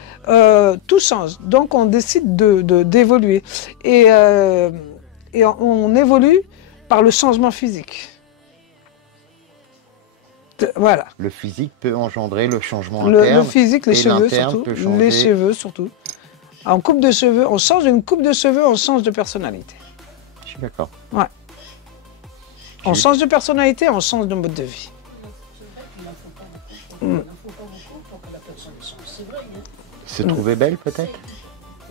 tout change. Donc on décide d'évoluer. Et on évolue par le changement physique. Voilà. Le physique peut engendrer le changement interne. Le physique, les cheveux surtout. Les cheveux surtout. En coupe de cheveux, on change une coupe de cheveux, on change de personnalité. Je suis d'accord. Ouais. On change de personnalité, on change de mode de vie. Il n'en faut pas beaucoup pour que la personne change. C'est vrai. Hein. Se trouver belle peut-être?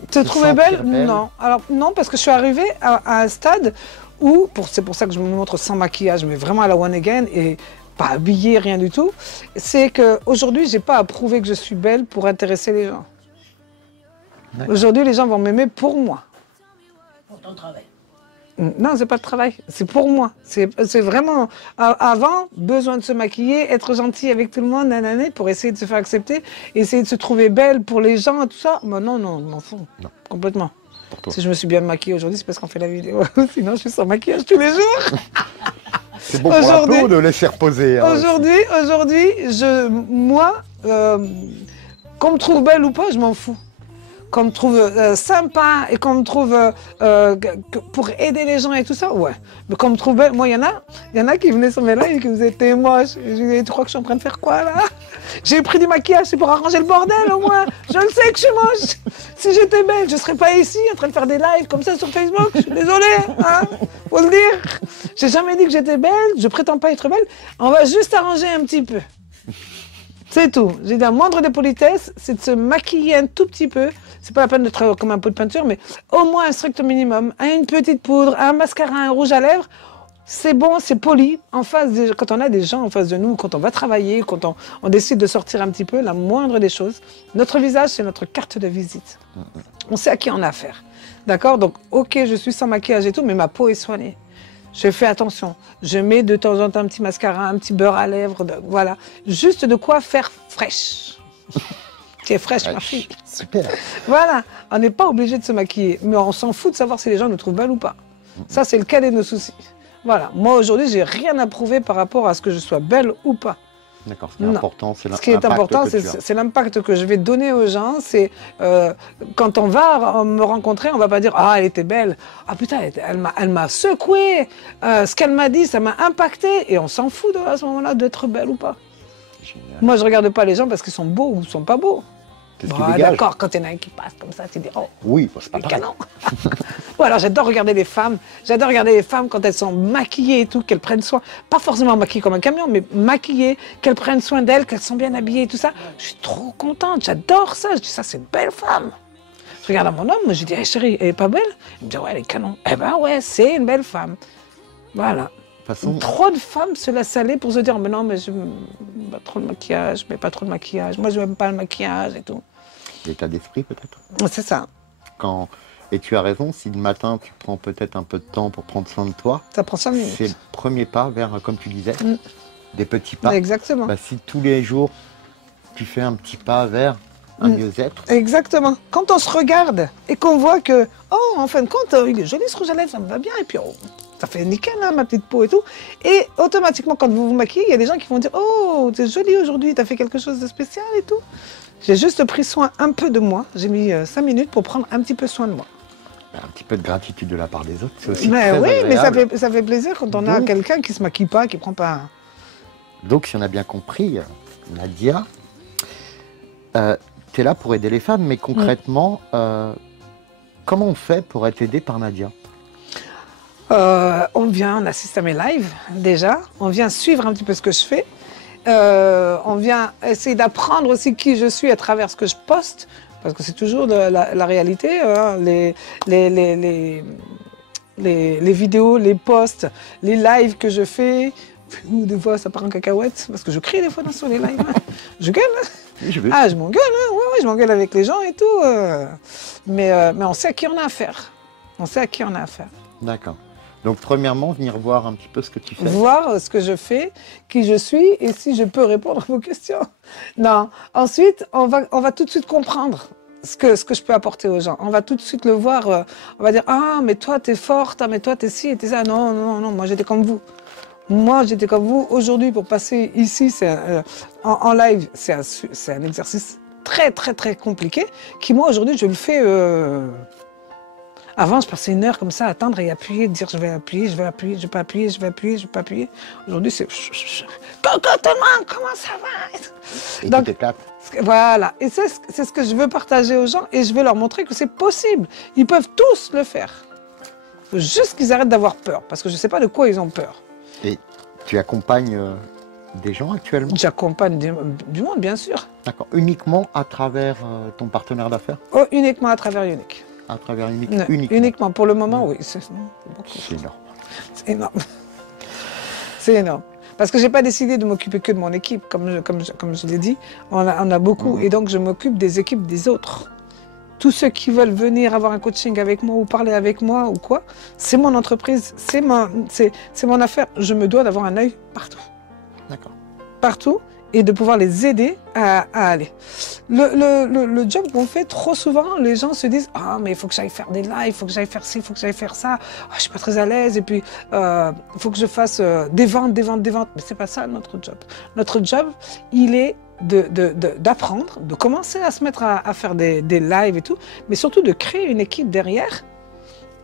Te trouver belle? Non. Alors non, parce que je suis arrivée à un stade où, c'est pour ça que je me montre sans maquillage, mais vraiment à la one again et pas habillée, rien du tout. C'est qu'aujourd'hui, je n'ai pas à prouver que je suis belle pour intéresser les gens. Aujourd'hui, les gens vont m'aimer pour moi. Pour ton travail. Non, c'est pas le travail, c'est pour moi. C'est vraiment, avant, besoin de se maquiller, être gentil avec tout le monde, nanana, pour essayer de se faire accepter, essayer de se trouver belle pour les gens, tout ça. Mais non, je m'en fous. Non. Complètement. Si je me suis bien maquillée aujourd'hui, c'est parce qu'on fait la vidéo. Sinon, je suis sans maquillage tous les jours. C'est bon pour la peau de laisser reposer. Hein, aujourd'hui, moi, qu'on me trouve belle ou pas, je m'en fous. Qu'on me trouve sympa et qu'on me trouve pour aider les gens et tout ça, ouais. Mais qu'on me trouve belle, moi, il y en a qui venaient sur mes lives et qui me disaient, t'es moche. Je disais, tu crois que je suis en train de faire quoi, là? J'ai pris du maquillage, c'est pour arranger le bordel, au moins. Je le sais que je suis moche. Si j'étais belle, je serais pas ici, en train de faire des lives comme ça sur Facebook. Je suis désolée, hein, faut le dire. J'ai jamais dit que j'étais belle, je prétends pas être belle. On va juste arranger un petit peu. C'est tout. J'ai dit, la moindre des politesses, c'est de se maquiller un tout petit peu. C'est pas la peine d'être comme un pot de peinture, mais au moins un strict minimum. Une petite poudre, un mascara, un rouge à lèvres. C'est bon, c'est poli. Quand on a des gens en face de nous, quand on va travailler, quand on décide de sortir un petit peu, la moindre des choses. Notre visage, c'est notre carte de visite. On sait à qui on a affaire. D'accord? Donc, ok, je suis sans maquillage et tout, mais ma peau est soignée. Je fais attention. Je mets de temps en temps un petit mascara, un petit beurre à lèvres, voilà. Juste de quoi faire fraîche. Tu es fraîche, ma fille. Super. Voilà. On n'est pas obligé de se maquiller, mais on s'en fout de savoir si les gens nous trouvent belle ou pas. Ça, c'est le cas de nos soucis. Voilà. Moi, aujourd'hui, j'ai rien à prouver par rapport à ce que je sois belle ou pas. D'accord. Ce qui est important, c'est l'impact. Ce qui est important, c'est l'impact que je vais donner aux gens. C'est quand on va me rencontrer, on va pas dire ah elle était belle, ah putain elle m'a secoué, ce qu'elle m'a dit ça m'a impacté et on s'en fout à ce moment-là d'être belle ou pas. Génial. Moi je regarde pas les gens parce qu'ils sont beaux ou sont pas beaux. D'accord, quand il y en a un qui passe comme ça, tu dis oh oui, c'est pas canon. Ou alors j'adore regarder les femmes. J'adore regarder les femmes quand elles sont maquillées et tout, qu'elles prennent soin. Pas forcément maquillées comme un camion, mais maquillées, qu'elles prennent soin d'elles, qu'elles sont bien habillées et tout ça. Je suis trop contente, j'adore ça. Je dis ça, c'est une belle femme. Je regarde à mon homme, je dis hey, chérie, elle est pas belle? Il me dit ouais, elle est canon. Eh ben ouais, c'est une belle femme. Voilà. Trop de femmes se laissent aller pour se dire mais non, mais je mets pas trop de maquillage, mais pas trop de maquillage. Moi, je n'aime pas le maquillage et tout. L'état d'esprit peut-être. C'est ça. Et tu as raison, si le matin tu prends peut-être un peu de temps pour prendre soin de toi, ça prend 5 minutes. C'est le premier pas vers, comme tu disais, des petits pas. Exactement. Si tous les jours tu fais un petit pas vers un mieux-être. Exactement. Quand on se regarde et qu'on voit que, oh, en fin de compte, il est joli ce rouge à lèvres, ça me va bien, et puis oh, ça fait nickel, hein, ma petite peau et tout. Et automatiquement, quand vous vous maquillez, il y a des gens qui vont dire, oh, t'es jolie aujourd'hui, t'as fait quelque chose de spécial et tout. J'ai juste pris soin un peu de moi. J'ai mis 5 minutes pour prendre un petit peu soin de moi. Un petit peu de gratitude de la part des autres, c'est aussi très agréable. Mais ça fait plaisir quand on a quelqu'un qui ne se maquille pas, qui ne prend pas... Donc, si on a bien compris, Nadia, tu es là pour aider les femmes, mais concrètement, comment on fait pour être aidé par Nadia? On vient, on assiste à mes lives déjà, on vient suivre un petit peu ce que je fais, on vient essayer d'apprendre aussi qui je suis à travers ce que je poste, parce que c'est toujours la réalité, hein, les vidéos, les posts, les lives que je fais, des fois ça part en cacahuète, parce que je crie des fois sur les lives, hein. Je gueule, hein. Oui, je veux. Ah, je m'engueule, hein. Ouais, je m'engueule avec les gens et tout, mais on sait à qui on a affaire, on sait à qui on a affaire. D'accord. Donc, premièrement, venir voir un petit peu ce que tu fais. Voir ce que je fais, qui je suis et si je peux répondre à vos questions. Non. Ensuite, on va tout de suite comprendre ce que je peux apporter aux gens. On va tout de suite le voir. On va dire, ah, mais toi, t'es forte, ah, mais toi, t'es ci et t'es ça. Non, non, non, moi, j'étais comme vous. Moi, j'étais comme vous. Aujourd'hui, pour passer ici, en live, c'est un exercice très, très, très compliqué qui, moi, aujourd'hui, je le fais... Avant, je passais une heure comme ça à attendre et appuyer, dire je vais appuyer, je vais appuyer, je vais pas appuyer, je vais appuyer, je vais pas appuyer. Aujourd'hui, c'est coucou tout le monde, comment ça va? Et Donc, tu t'éclates. voilà. Et c'est ce que je veux partager aux gens et je veux leur montrer que c'est possible. Ils peuvent tous le faire. Il faut juste qu'ils arrêtent d'avoir peur parce que je sais pas de quoi ils ont peur. Et tu accompagnes des gens actuellement? J'accompagne du monde, bien sûr. D'accord. Uniquement à travers ton partenaire d'affaires? Oh, uniquement à travers Unique. À travers Unique? Non, Uniquement. uniquement. Pour le moment, oui. C'est énorme. C'est énorme. C'est énorme. Parce que je n'ai pas décidé de m'occuper que de mon équipe, comme je l'ai dit. On a beaucoup. Et donc, je m'occupe des équipes des autres. Tous ceux qui veulent venir avoir un coaching avec moi ou parler avec moi ou quoi, c'est mon entreprise, c'est mon affaire. Je me dois d'avoir un œil partout. D'accord. Partout. Et de pouvoir les aider à aller. Le job qu'on fait, trop souvent, les gens se disent « Ah, mais il faut que j'aille faire des lives, il faut que j'aille faire ci, il faut que j'aille faire ça. Oh, je ne suis pas très à l'aise. Et puis, il faut que je fasse des ventes. » Mais ce n'est pas ça notre job. Notre job, il est d'apprendre, de commencer à se mettre à faire des lives et tout, mais surtout de créer une équipe derrière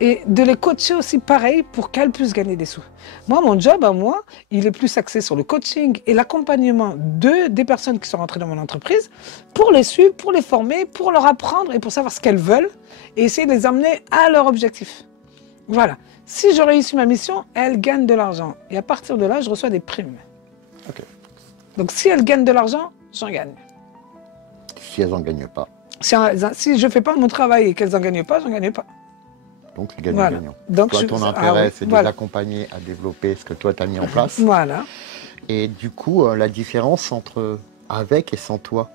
et de les coacher aussi pareil pour qu'elles puissent gagner des sous. Moi, mon job à moi, il est plus axé sur le coaching et l'accompagnement des personnes qui sont rentrées dans mon entreprise pour les suivre, pour les former, pour leur apprendre et pour savoir ce qu'elles veulent et essayer de les amener à leur objectif. Voilà. Si je réussis ma mission, elles gagnent de l'argent. Et à partir de là, je reçois des primes. Ok. Donc si elles gagnent de l'argent, j'en gagne. Si elles n'en gagnent pas. Si je ne fais pas mon travail et qu'elles n'en gagnent pas, j'en gagne pas. Donc, c'est gagnant-gagnant. Voilà. Donc, toi, ton intérêt, c'est de les accompagner à développer ce que toi, tu as mis en place. Voilà. Et du coup, la différence entre avec et sans toi?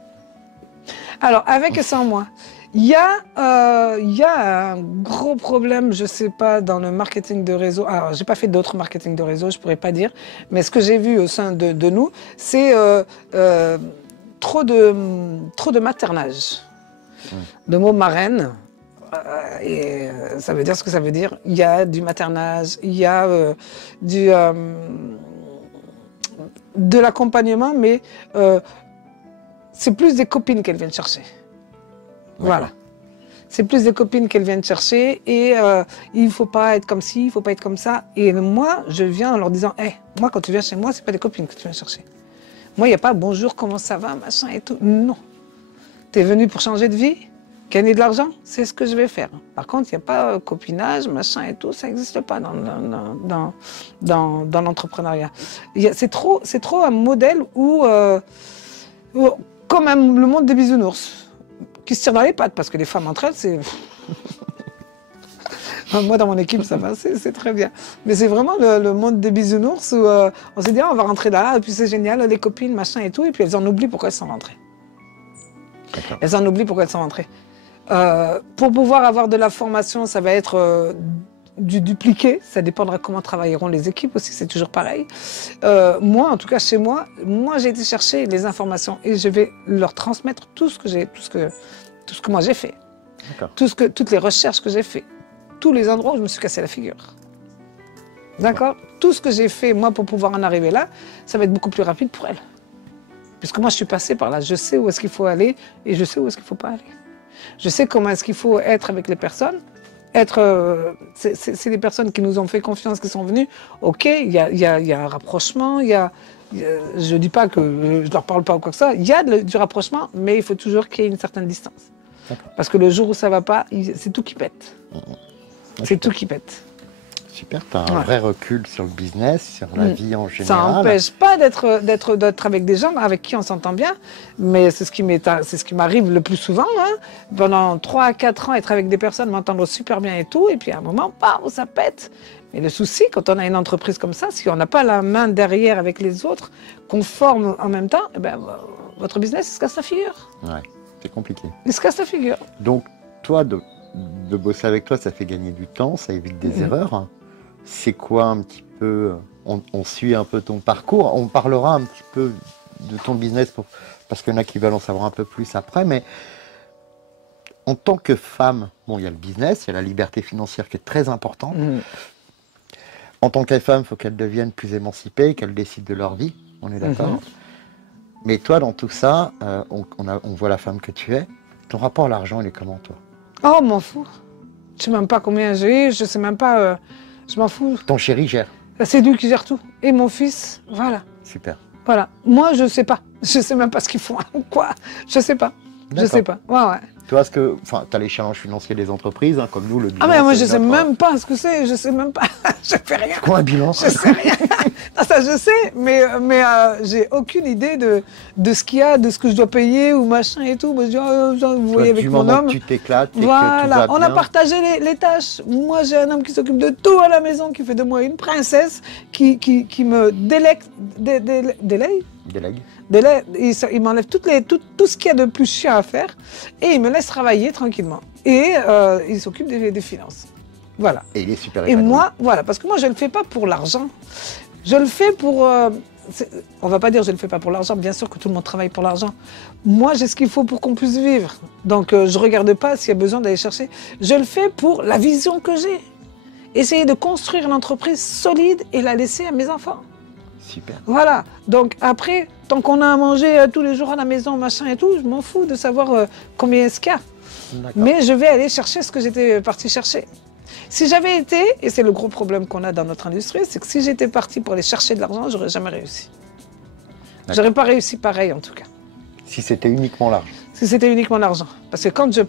Alors, avec et sans moi. Il y a un gros problème, je ne sais pas, dans le marketing de réseau. Alors, je n'ai pas fait d'autres marketing de réseau, je ne pourrais pas dire. Mais ce que j'ai vu au sein de nous, c'est trop de maternage. Le mot marraine. Et ça veut dire ce que ça veut dire. Il y a du maternage, il y a de l'accompagnement, mais c'est plus des copines qu'elles viennent chercher. Voilà. C'est plus des copines qu'elles viennent chercher et il ne faut pas être comme ci, il ne faut pas être comme ça. Et moi, je viens en leur disant, hey, moi, quand tu viens chez moi, ce n'est pas des copines que tu viens chercher. Moi, il n'y a pas bonjour, comment ça va, machin et tout. Non. Tu es venu pour changer de vie? Gagner de l'argent, c'est ce que je vais faire. Par contre, il n'y a pas copinage, machin et tout, ça n'existe pas dans l'entrepreneuriat. C'est trop un modèle où, comme le monde des bisounours, qui se tire dans les pattes, parce que les femmes entre elles, c'est... Moi, dans mon équipe, ça va, c'est très bien. Mais c'est vraiment le monde des bisounours où on s'est dit, ah, on va rentrer là, et puis c'est génial, les copines, machin et tout, et puis elles en oublient pourquoi elles sont rentrées. Elles en oublient pourquoi elles sont rentrées. Pour pouvoir avoir de la formation, ça va être du dupliqué. Ça dépendra comment travailleront les équipes aussi, c'est toujours pareil. Moi, en tout cas chez moi, j'ai été chercher les informations et je vais leur transmettre tout ce que moi j'ai fait. Toutes les recherches que j'ai fait, tous les endroits où je me suis cassé la figure. D'accord? Tout ce que j'ai fait, moi, pour pouvoir en arriver là, ça va être beaucoup plus rapide pour elles. Puisque moi, je suis passée par là. Je sais où est-ce qu'il faut aller et je sais où est-ce qu'il ne faut pas aller. Je sais comment est-ce qu'il faut être avec les personnes. C'est les personnes qui nous ont fait confiance, qui sont venues. OK, il y a un rapprochement. Je ne dis pas que je ne leur parle pas ou quoi que ça. Il y a du rapprochement, mais il faut toujours qu'il y ait une certaine distance. Parce que le jour où ça ne va pas, c'est tout qui pète. C'est tout qui pète. Super, tu as un vrai recul sur le business, sur la vie en général. Ça n'empêche pas d'être avec des gens avec qui on s'entend bien, mais c'est ce qui m'arrive le plus souvent. Hein. Pendant 3 à 4 ans, être avec des personnes, m'entendre super bien et tout, et puis à un moment, paf, ça pète. Mais le souci, quand on a une entreprise comme ça, si on n'a pas la main derrière avec les autres, qu'on forme en même temps, eh ben, votre business, il se casse la figure. Ouais, c'est compliqué. Il se casse la figure. Donc, toi, de bosser avec toi, ça fait gagner du temps, ça évite des erreurs. C'est quoi un petit peu, on suit un peu ton parcours, on parlera un petit peu de ton business parce qu'il y en a qui veulent en savoir un peu plus après, mais en tant que femme, bon, il y a le business, il y a la liberté financière qui est très importante. En tant que femme, il faut qu'elles deviennent plus émancipées, qu'elles décident de leur vie, on est d'accord. Mais toi, dans tout ça, on voit la femme que tu es, ton rapport à l'argent, il est comment, toi? Oh, m'en fous. Je sais même pas combien j'ai, je sais même pas... je m'en fous. Ton chéri gère? C'est lui qui gère tout. Et mon fils, voilà. Super. Voilà. Moi, je sais pas. Je sais même pas ce qu'ils font ou quoi. Je sais pas. Je sais pas. Ouais. Toi, tu as les challenges financiers des entreprises, hein, comme nous, le bilan. Ah mais moi, je sais même pas ce que c'est. Je sais même pas. Je fais rien. Quoi, un bilan? Je sais rien. Non, ça, je sais, mais j'ai aucune idée de ce qu'il y a, de ce que je dois payer ou machin et tout. Moi, je dis, vous voyez, avec mon homme. Tu t'éclates. Voilà, on a partagé les tâches. Moi, j'ai un homme qui s'occupe de tout à la maison, qui fait de moi une princesse, qui me délègue. Il m'enlève tout ce qu'il y a de plus chiant à faire et il me laisse travailler tranquillement. Et il s'occupe des finances. Voilà. Et il est super épanoui. Et moi, voilà, parce que moi, je ne le fais pas pour l'argent. Je le fais pour... on va pas dire je ne le fais pas pour l'argent, bien sûr que tout le monde travaille pour l'argent. Moi, j'ai ce qu'il faut pour qu'on puisse vivre. Donc, je regarde pas s'il y a besoin d'aller chercher. Je le fais pour la vision que j'ai. Essayer de construire une entreprise solide et la laisser à mes enfants. Super. Voilà. Donc après, tant qu'on a à manger tous les jours à la maison, machin et tout, je m'en fous de savoir combien est-ce qu'il y a. Mais je vais aller chercher ce que j'étais partie chercher. Si j'avais été, et c'est le gros problème qu'on a dans notre industrie, c'est que si j'étais partie pour aller chercher de l'argent, j'aurais jamais réussi. J'aurais pas réussi pareil en tout cas. Si c'était uniquement l'argent. Si c'était uniquement l'argent. Parce que quand je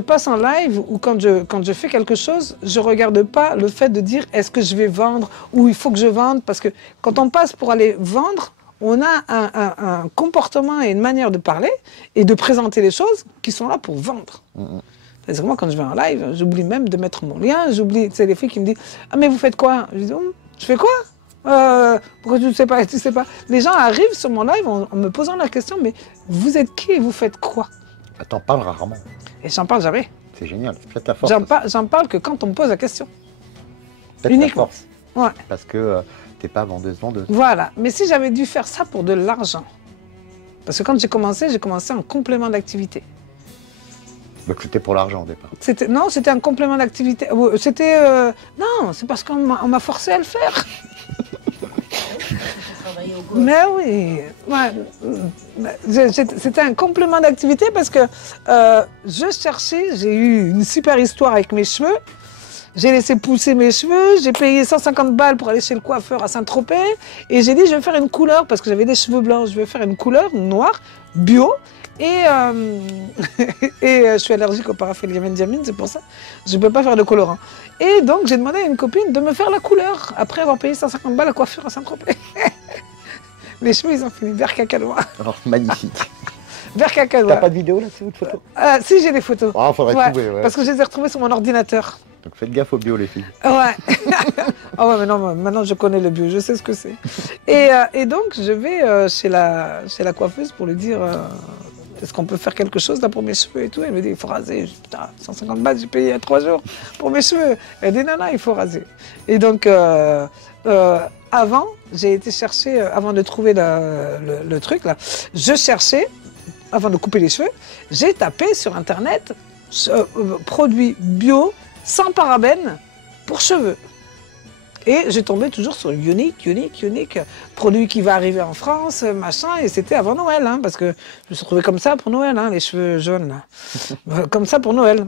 passe en live ou quand je fais quelque chose, je ne regarde pas le fait de dire est-ce que je vais vendre ou il faut que je vende. Parce que quand on passe pour aller vendre, on a un comportement et une manière de parler et de présenter les choses qui sont là pour vendre. C'est-à-dire que moi, quand je vais en live, j'oublie même de mettre mon lien. J'oublie, c'est les filles qui me disent « Ah mais vous faites quoi ?» Je dis « Je fais quoi ? Pourquoi tu ne sais pas, tu sais pas ?» Les gens arrivent sur mon live en me posant la question « Mais vous êtes qui et vous faites quoi ?» T'en parles rarement. Et j'en parle jamais. C'est génial, c'est peut-être ta force. J'en parle que quand on me pose la question. Uniquement. Ta force. Ouais. Parce que t'es pas vendeuse. Voilà. Mais si j'avais dû faire ça pour de l'argent, parce que quand j'ai commencé en complément d'activité. Donc c'était pour l'argent au départ. Non, c'était un complément d'activité. Non, c'est parce qu'on m'a forcé à le faire. Mais oui, ouais. C'était un complément d'activité parce que je cherchais, j'ai eu une super histoire avec mes cheveux. J'ai laissé pousser mes cheveux, j'ai payé 150 balles pour aller chez le coiffeur à Saint-Tropez et j'ai dit je vais faire une couleur parce que j'avais des cheveux blancs, je vais faire une couleur noire, bio. Et je suis allergique au paraphéliamendiamine, c'est pour ça. Je ne peux pas faire de colorant. Et donc, j'ai demandé à une copine de me faire la couleur après avoir payé 150 balles à coiffure à Saint-Tropez. Les cheveux, ils ont fini vert cacadois. Alors, magnifique. Vert cacadois. T'as pas de vidéo là-dessus ou de photos? Si, j'ai des photos. Ah, faudrait trouver, ouais. Parce que je les ai retrouvées sur mon ordinateur. Donc faites gaffe au bio, les filles. Ouais. Oh ouais, mais non, maintenant je connais le bio, je sais ce que c'est. Et donc, je vais chez la coiffeuse pour lui dire... Est-ce qu'on peut faire quelque chose là pour mes cheveux et tout? Elle me dit, il faut raser. Je dis, putain, 150 balles, j'ai payé il y a 3 jours pour mes cheveux. Elle dit, non, il faut raser. Et donc, avant, j'ai été chercher, avant de trouver le truc là, je cherchais, avant de couper les cheveux, j'ai tapé sur Internet produits bio, sans parabènes, pour cheveux. Et j'ai tombé toujours sur Unique, produit qui va arriver en France, machin, et c'était avant Noël, hein, parce que je me suis retrouvée comme ça pour Noël, hein, les cheveux jaunes, là. Comme ça pour Noël,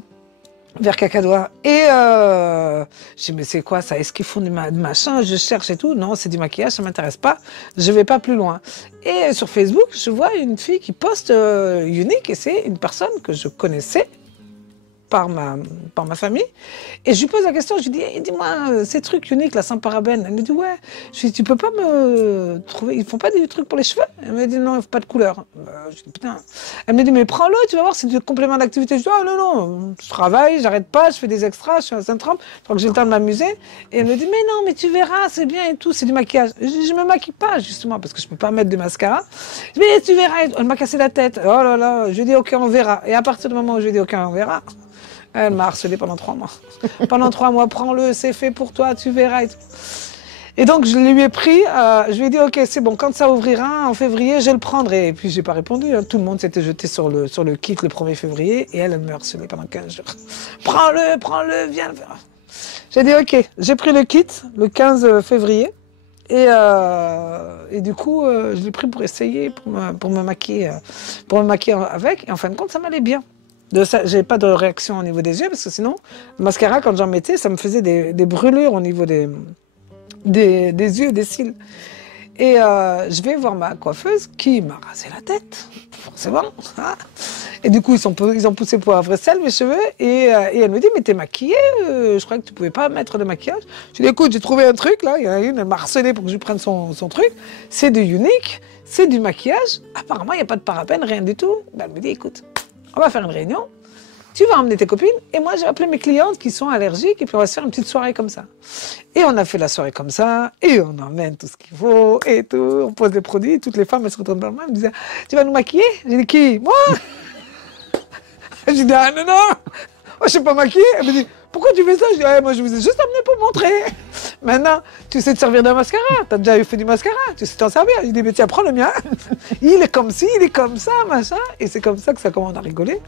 vert cacadois. Et je dis, mais c'est quoi ça? Est-ce qu'ils font du machin? Je cherche et tout. Non, c'est du maquillage, ça m'intéresse pas, je vais pas plus loin. Et sur Facebook, je vois une fille qui poste Unique, et c'est une personne que je connaissais par ma famille. Et je lui pose la question, je lui dis, dis-moi, ces trucs uniques, là, sans parabènes. Elle me dit, ouais. Je lui dis, tu peux pas me trouver, ils font pas des trucs pour les cheveux? Elle me dit, non, il faut pas de couleur. Je dis, putain. Elle me dit, mais prends-le, tu vas voir, c'est du complément d'activité. Je dis, oh non, non, je travaille, j'arrête pas, je fais des extras, je suis à Saint-Tramp, je crois que j'ai le temps de m'amuser. Et elle me dit, mais non, mais tu verras, c'est bien et tout, c'est du maquillage. Je me maquille pas, justement, parce que je peux pas mettre de mascara. Je dis, mais tu verras, elle m'a cassé la tête. Oh là là, je lui dis, ok, on verra. Et à partir du moment où je lui ai dit, ok, on verra, elle m'a harcelé pendant 3 mois. Pendant 3 mois, prends-le, c'est fait pour toi, tu verras et tout. Et donc, je lui ai pris, je lui ai dit, ok, c'est bon, quand ça ouvrira en février, je le prendrai. Et puis, j'ai pas répondu, hein. Tout le monde s'était jeté sur le kit le 1er février, et elle me harcelait pendant 15 jours. Prends-le, viens le faire. J'ai dit, ok, j'ai pris le kit le 15 février. Et du coup, je l'ai pris pour essayer, pour me maquiller avec. Et en fin de compte, ça m'allait bien. J'ai pas de réaction au niveau des yeux, parce que sinon, le mascara, quand j'en mettais, ça me faisait des brûlures au niveau des yeux, des cils. Et je vais voir ma coiffeuse qui m'a rasé la tête, forcément. Et du coup, ils ont poussé poivre et sel, mes cheveux. Et elle me dit, mais t'es maquillée, je croyais que tu pouvais pas mettre de maquillage. Je dis, écoute, j'ai trouvé un truc, là, il y en a une, elle m'a harcelé pour que je prenne son truc. C'est du unique, c'est du maquillage. Apparemment, il n'y a pas de parabènes, rien du tout. Ben, elle me dit, écoute, on va faire une réunion. Tu vas emmener tes copines, et moi, j'ai appelé mes clientes qui sont allergiques, et puis on va se faire une petite soirée comme ça. Et on a fait la soirée comme ça, et on emmène tout ce qu'il faut, et tout, on pose des produits, toutes les femmes, elles se retournent dans le main, elles me disaient, tu vas nous maquiller? J'ai dit, qui? Moi? J'ai dit, ah non, non, moi, je sais pas maquiller. Elle me dit, pourquoi tu fais ça? Je dis, moi, je vous ai juste amené pour montrer. Maintenant, tu sais te servir d'un mascara. Tu as déjà fait du mascara. Tu sais t'en servir. Je dis, mais tiens, prends le mien. Il est comme ci, il est comme ça, machin. Et c'est comme ça que ça commence à rigoler.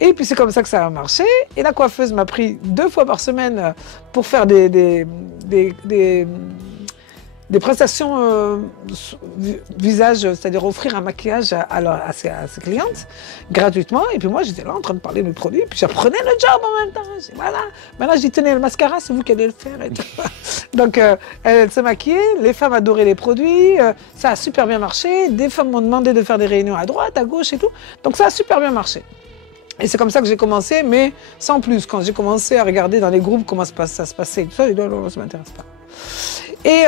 Et puis, c'est comme ça que ça a marché. Et la coiffeuse m'a pris 2 fois par semaine pour faire des prestations visage, c'est-à-dire offrir un maquillage à ses clientes gratuitement. Et puis moi, j'étais là en train de parler de mes produits, puis j'apprenais le job en même temps. Je dis, voilà. Maintenant, je dis, tenez, le mascara, c'est vous qui allez le faire. Et tout. Donc, elle se maquillait, les femmes adoraient les produits, ça a super bien marché. Des femmes m'ont demandé de faire des réunions à droite, à gauche et tout. Donc, ça a super bien marché. Et c'est comme ça que j'ai commencé, mais sans plus. Quand j'ai commencé à regarder dans les groupes comment ça se passait, tout ça, j'ai dit, non, ça ne m'intéresse pas. Et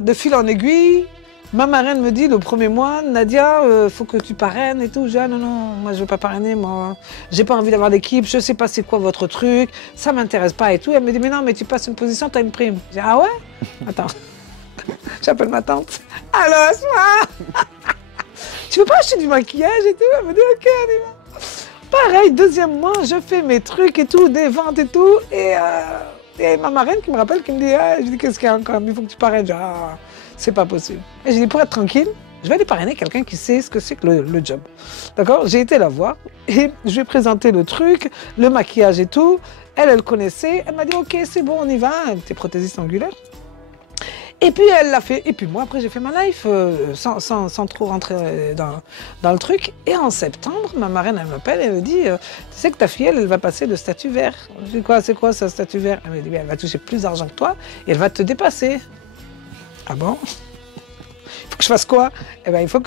de fil en aiguille, ma marraine me dit le 1er mois, Nadia, faut que tu parraines et tout. Je dis, ah non, non, moi je veux pas parrainer, moi. J'ai pas envie d'avoir d'équipe, je sais pas c'est quoi votre truc, ça m'intéresse pas et tout. Elle me dit, mais non, mais tu passes une position, t'as une prime. Je dis, ah ouais? Attends, j'appelle ma tante. Allô, Asma? Tu veux pas acheter du maquillage et tout? Elle me dit, ok, on y va. Pareil, 2e mois, je fais mes trucs et tout, des ventes et tout. Et ma marraine qui me rappelle, qui me dit, ah, je dis, qu'est-ce qu'il y a encore? Il faut que tu parraines. Je dis, ah, c'est pas possible. Et je dis, pour être tranquille, je vais aller parrainer quelqu'un qui sait ce que c'est que le job. D'accord? J'ai été la voir et je lui ai présenté le truc, le maquillage et tout. Elle connaissait. Elle m'a dit, ok, c'est bon, on y va. Elle était prothésiste angulaire. Et puis elle l'a fait. Et puis moi, après, j'ai fait ma life sans trop rentrer dans le truc. Et en septembre, ma marraine, elle m'appelle et elle me dit, tu sais que ta fille, elle va passer de statut vert. Je dis, quoi, c'est quoi ça, statut vert? Elle me dit, elle va toucher plus d'argent que toi et elle va te dépasser. Ah bon? Il faut que je fasse quoi? Eh ben, il faut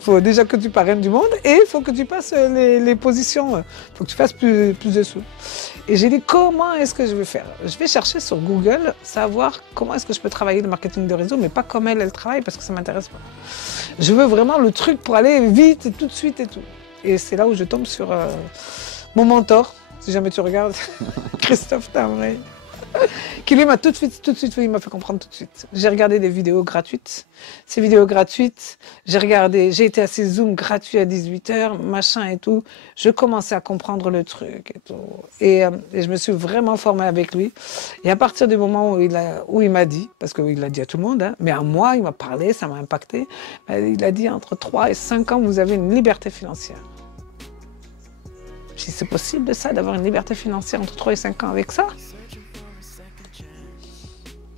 faut déjà que tu parraines du monde et il faut que tu passes les positions. Il faut que tu fasses plus de sous. Et j'ai dit, comment est-ce que je vais faire? Je vais chercher sur Google, savoir comment est-ce que je peux travailler le marketing de réseau, mais pas comme elle travaille, parce que ça ne m'intéresse pas. Je veux vraiment le truc pour aller vite et tout de suite et tout. Et c'est là où je tombe sur mon mentor, si jamais tu regardes, Christophe Tamré, qui lui m'a tout de suite, il m'a fait comprendre tout de suite. J'ai regardé des vidéos gratuites. Ces vidéos gratuites, j'ai été à ces Zooms gratuits à 18h, machin et tout. Je commençais à comprendre le truc et tout. Et je me suis vraiment formée avec lui. Et à partir du moment où il m'a dit, parce qu'il l'a dit à tout le monde, hein, mais à moi, il m'a parlé, ça m'a impacté. Il a dit, entre 3 et 5 ans, vous avez une liberté financière. Je dis, c'est possible de ça, d'avoir une liberté financière entre 3 et 5 ans avec ça?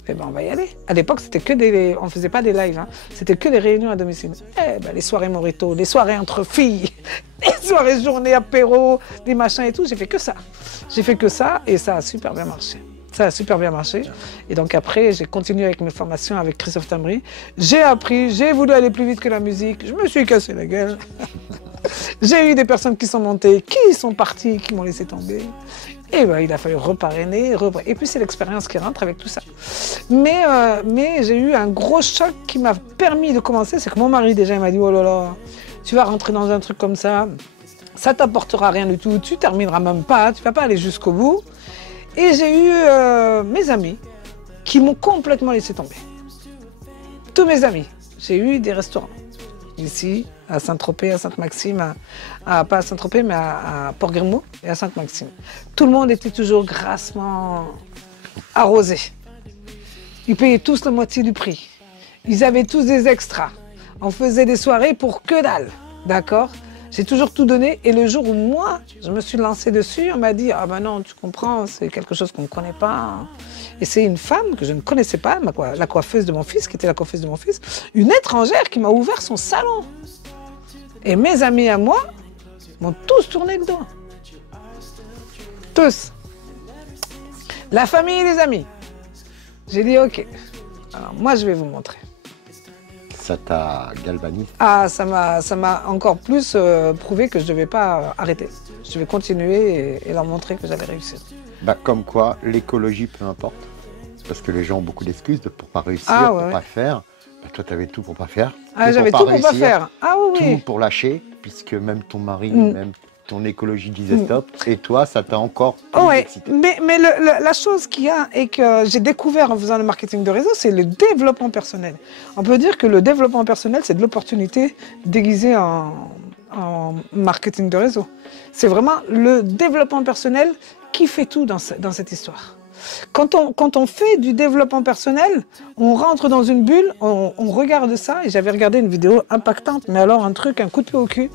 Eh ben, on va y aller. À l'époque, c'était que on faisait pas des lives, hein. C'était que des réunions à domicile. Eh ben, les soirées Morito, les soirées entre filles, les soirées journées apéro, des machins et tout, j'ai fait que ça. J'ai fait que ça et ça a super bien marché. Ça a super bien marché. Et donc après, j'ai continué avec mes formations avec Christophe Tamré. J'ai appris, j'ai voulu aller plus vite que la musique. Je me suis cassé la gueule. J'ai eu des personnes qui sont montées, qui sont parties, qui m'ont laissé tomber. Et ben, il a fallu reparrainer, et puis c'est l'expérience qui rentre avec tout ça. Mais j'ai eu un gros choc qui m'a permis de commencer, c'est que mon mari déjà il m'a dit oh là là, tu vas rentrer dans un truc comme ça t'apportera rien du tout, tu termineras même pas, tu vas pas aller jusqu'au bout. Et j'ai eu mes amis qui m'ont complètement laissé tomber. Tous mes amis. J'ai eu des restaurants ici, à Saint-Tropez, à Sainte-Maxime, pas à Saint-Tropez, mais à Port-Grimaud et à Sainte-Maxime. Tout le monde était toujours grassement arrosé. Ils payaient tous la moitié du prix. Ils avaient tous des extras. On faisait des soirées pour que dalle, d'accord? J'ai toujours tout donné et le jour où moi, je me suis lancée dessus, on m'a dit « Ah ben non, tu comprends, c'est quelque chose qu'on ne connaît pas. » Et c'est une femme que je ne connaissais pas, la coiffeuse de mon fils, qui était la coiffeuse de mon fils, une étrangère qui m'a ouvert son salon. Et mes amis à moi m'ont tous tourné le dos. Tous. La famille et les amis. J'ai dit « Ok, alors moi je vais vous montrer. » Ça t'a galvanisé? Ah, ça m'a encore plus prouvé que je ne devais pas arrêter. Je devais continuer et leur montrer que j'allais réussir. Bah, comme quoi, l'écologie, peu importe. Parce que les gens ont beaucoup d'excuses pour ne pas réussir, pour ne pas faire. Bah, toi, tu avais tout pour ne pas faire. Ah, j'avais tout pour ne pas faire. Ah oui, oui. Tout pour lâcher, puisque même ton mari, même ton écologie disait stop. Et toi, ça t'a encore plus excité. Mais la chose qu'il y a et que j'ai découvert en faisant le marketing de réseau, c'est le développement personnel. On peut dire que le développement personnel, c'est de l'opportunité déguisée en marketing de réseau. C'est vraiment le développement personnel qui fait tout dans cette histoire. Quand on fait du développement personnel, on rentre dans une bulle, on regarde ça, et j'avais regardé une vidéo impactante, mais alors un coup de pied au cul.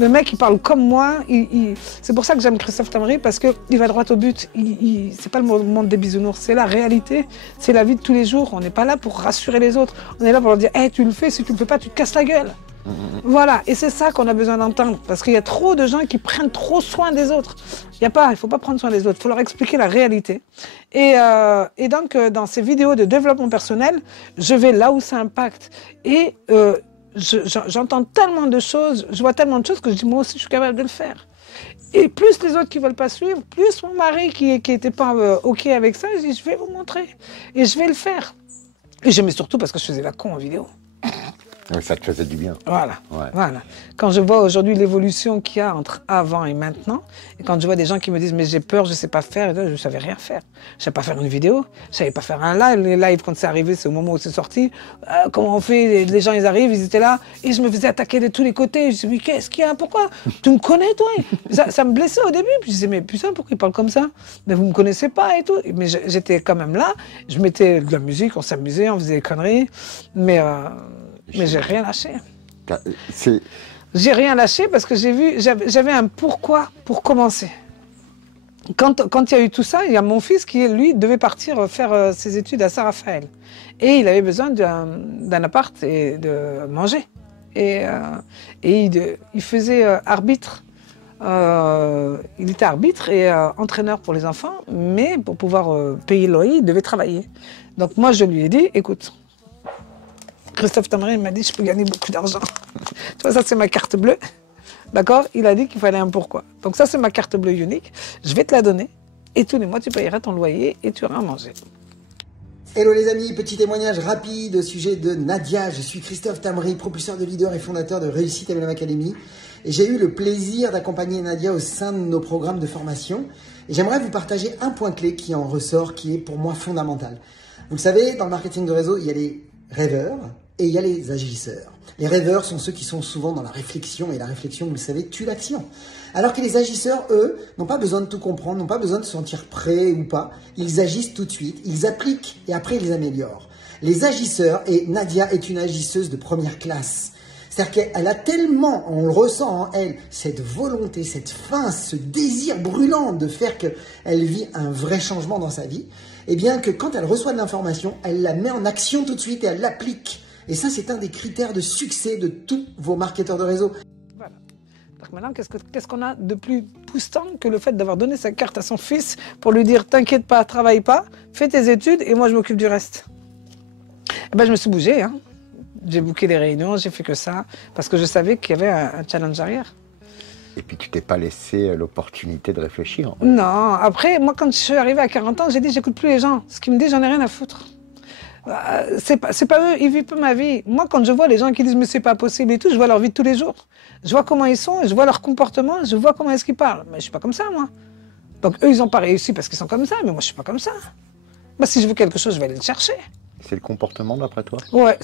Le mec, il parle comme moi, c'est pour ça que j'aime Christophe Tamri, parce qu'il va droit au but. C'est pas le monde des bisounours, c'est la réalité, c'est la vie de tous les jours. On n'est pas là pour rassurer les autres, on est là pour leur dire hey, tu le fais, si tu le fais pas, tu te casses la gueule. Voilà, et c'est ça qu'on a besoin d'entendre, parce qu'il y a trop de gens qui prennent trop soin des autres. Il ne faut pas prendre soin des autres, il faut leur expliquer la réalité. Et donc, dans ces vidéos de développement personnel, je vais là où ça impacte. Et j'entends tellement de choses, je vois tellement de choses que je dis, moi aussi, je suis capable de le faire. Et plus les autres qui ne veulent pas suivre, plus mon mari qui n'était pas OK avec ça, je dis, je vais vous montrer. Et je vais le faire. Et j'aimais surtout parce que je faisais la con en vidéo. Oui, ça te faisait du bien. Voilà, voilà. Quand je vois aujourd'hui l'évolution qu'il y a entre avant et maintenant, et quand je vois des gens qui me disent « mais j'ai peur, je ne sais pas faire », je ne savais rien faire. Je ne savais pas faire une vidéo, je ne savais pas faire un live. Les lives, quand c'est arrivé, c'est au moment où c'est sorti. Comment on fait? Les gens, ils arrivent, ils étaient là, et je me faisais attaquer de tous les côtés. Je me disais « mais qu'est-ce qu'il y a? Pourquoi? Tu me connais, toi ?» ça me blessait au début, puis je disais « mais putain, pourquoi il parle comme ça? Mais vous ne me connaissez pas et tout. » Mais j'étais quand même là, je mettais de la musique, on s'amusait, on faisait des conneries, mais j'ai rien lâché. J'ai rien lâché parce que j'avais un pourquoi pour commencer. Quand il y a eu tout ça, il y a mon fils qui, lui, devait partir faire ses études à Saint-Raphaël. Et il avait besoin d'un appart et de manger. Et il faisait arbitre. Il était arbitre et entraîneur pour les enfants, mais pour pouvoir payer le loyer, il devait travailler. Donc moi, je lui ai dit, écoute, Christophe Tamri m'a dit, je peux gagner beaucoup d'argent. Tu vois, ça c'est ma carte bleue. D'accord? Il a dit qu'il fallait un pourquoi. Donc ça c'est ma carte bleue unique. Je vais te la donner et tous les mois tu payeras ton loyer et tu auras à manger. Hello les amis, petit témoignage rapide au sujet de Nadia. Je suis Christophe Tamri, propulseur de leader et fondateur de Réussite MLM Academy. Et j'ai eu le plaisir d'accompagner Nadia au sein de nos programmes de formation. Et j'aimerais vous partager un point clé qui en ressort, qui est pour moi fondamental. Vous le savez, dans le marketing de réseau, il y a les rêveurs et il y a les agisseurs. Les rêveurs sont ceux qui sont souvent dans la réflexion, et la réflexion, vous le savez, tue l'action. Alors que les agisseurs, eux, n'ont pas besoin de tout comprendre, n'ont pas besoin de se sentir prêts ou pas. Ils agissent tout de suite, ils appliquent et après ils améliorent. Les agisseurs, et Nadia est une agisseuse de première classe. C'est-à-dire qu'elle a tellement, on le ressent en elle, cette volonté, cette faim, ce désir brûlant de faire qu'elle vit un vrai changement dans sa vie, et bien que quand elle reçoit de l'information, elle la met en action tout de suite et elle l'applique. Et ça, c'est un des critères de succès de tous vos marketeurs de réseau. Voilà. Donc maintenant, qu'est-ce qu'on a de plus poussant que le fait d'avoir donné sa carte à son fils pour lui dire « T'inquiète pas, travaille pas, fais tes études et moi je m'occupe du reste ». Eh ben, je me suis bougée, hein. J'ai booké les réunions, j'ai fait que ça, parce que je savais qu'il y avait un challenge arrière. Et puis tu t'es pas laissé l'opportunité de réfléchir. Non, après, moi, quand je suis arrivée à 40 ans, j'ai dit, j'écoute plus les gens. Ce qu'ils me disent, j'en ai rien à foutre. C'est pas eux, ils vivent pas ma vie. Moi, quand je vois les gens qui disent, mais c'est pas possible et tout, je vois leur vie de tous les jours. Je vois comment ils sont, je vois leur comportement, je vois comment est-ce qu'ils parlent. Mais je suis pas comme ça, moi. Donc eux, ils n'ont pas réussi parce qu'ils sont comme ça, mais moi, je suis pas comme ça. Moi, si je veux quelque chose, je vais aller le chercher. C'est le comportement d'après toi? Ouais,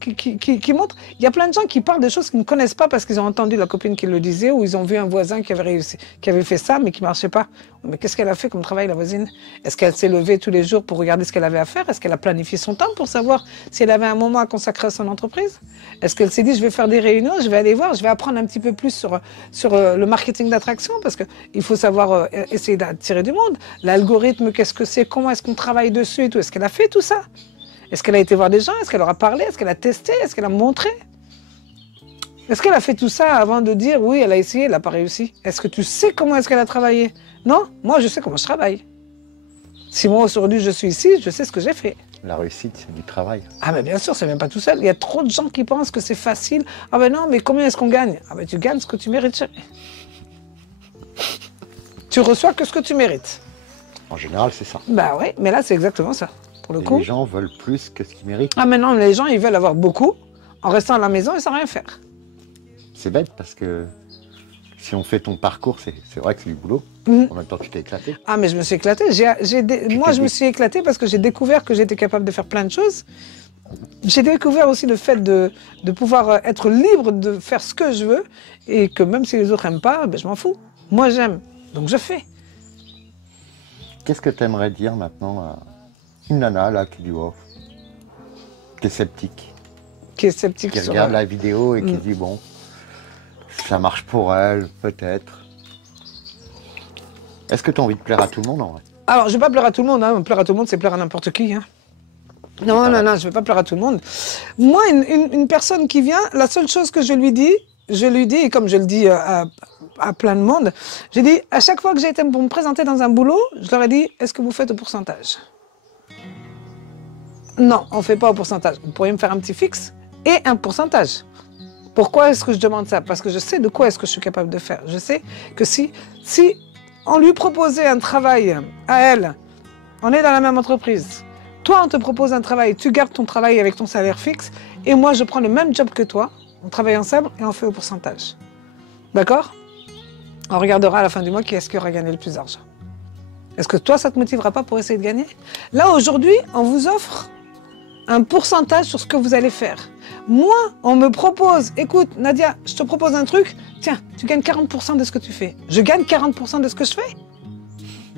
qui montre. Il y a plein de gens qui parlent de choses qu'ils ne connaissent pas parce qu'ils ont entendu la copine qui le disait ou ils ont vu un voisin qui avait réussi, qui avait fait ça mais qui marchait pas. Mais qu'est-ce qu'elle a fait comme travail, la voisine? Est-ce qu'elle s'est levée tous les jours pour regarder ce qu'elle avait à faire? Est-ce qu'elle a planifié son temps pour savoir si elle avait un moment à consacrer à son entreprise? Est-ce qu'elle s'est dit, je vais faire des réunions, je vais aller voir, je vais apprendre un petit peu plus sur le marketing d'attraction parce qu'il faut savoir essayer d'attirer du monde. L'algorithme, qu'est-ce que c'est? Comment est-ce qu'on travaille dessus et tout? Est-ce qu'elle a fait tout ça? Est-ce qu'elle a été voir des gens? Est-ce qu'elle leur a parlé? Est-ce qu'elle a testé? Est-ce qu'elle a montré? Est-ce qu'elle a fait tout ça avant de dire oui, elle a essayé, elle n'a pas réussi? Est-ce que tu sais comment est-ce qu'elle a travaillé? Non, moi je sais comment je travaille. Si moi aujourd'hui je suis ici, je sais ce que j'ai fait. La réussite, c'est du travail. Ah mais bien sûr, c'est même pas tout seul. Il y a trop de gens qui pensent que c'est facile. Ah ben non, mais combien est-ce qu'on gagne? Ah ben tu gagnes ce que tu mérites, chérie. Tu reçois que ce que tu mérites. En général, c'est ça. Bah oui, mais là c'est exactement ça. Pour le coup. Les gens veulent plus que ce qu'ils méritent. Ah maintenant les gens ils veulent avoir beaucoup en restant à la maison et sans rien faire. C'est bête parce que si on fait ton parcours, c'est vrai que c'est du boulot. En même temps, tu t'es éclaté. Ah mais je me suis éclatée. Moi je me suis éclatée parce que j'ai découvert que j'étais capable de faire plein de choses. J'ai découvert aussi le fait de pouvoir être libre de faire ce que je veux et que même si les autres n'aiment pas, ben, je m'en fous. Moi j'aime, donc je fais. Qu'est-ce que tu aimerais dire maintenant à une nana là qui dit oh, qui est sceptique, Qui est sceptique qui sur... regarde la vidéo et qui dit bon, ça marche pour elle, peut-être. Est-ce que tu as envie de plaire à tout le monde en vrai? Alors je vais pas plaire à tout le monde, hein. Plaire à tout le monde c'est plaire à n'importe qui. Hein. Non, non, non, je vais pas plaire à tout le monde. Moi, une personne qui vient, la seule chose que je lui dis, et comme je le dis à plein de monde, j'ai dit, à chaque fois que j'ai été pour me présenter dans un boulot, je leur ai dit, est-ce que vous faites au pourcentage? Non, on ne fait pas au pourcentage. Vous pourriez me faire un petit fixe et un pourcentage. Pourquoi est-ce que je demande ça? Parce que je sais de quoi est-ce que je suis capable de faire. Je sais que si on lui proposait un travail à elle, on est dans la même entreprise, toi on te propose un travail, tu gardes ton travail avec ton salaire fixe et moi je prends le même job que toi, on travaille ensemble et on fait au pourcentage. D'accord? On regardera à la fin du mois qui est-ce qui aura gagné le plus d'argent. Est-ce que toi ça ne te motivera pas pour essayer de gagner? Là aujourd'hui, on vous offre un pourcentage sur ce que vous allez faire. Moi, on me propose, écoute Nadia, je te propose un truc, tiens, tu gagnes 40% de ce que tu fais. Je gagne 40% de ce que je fais.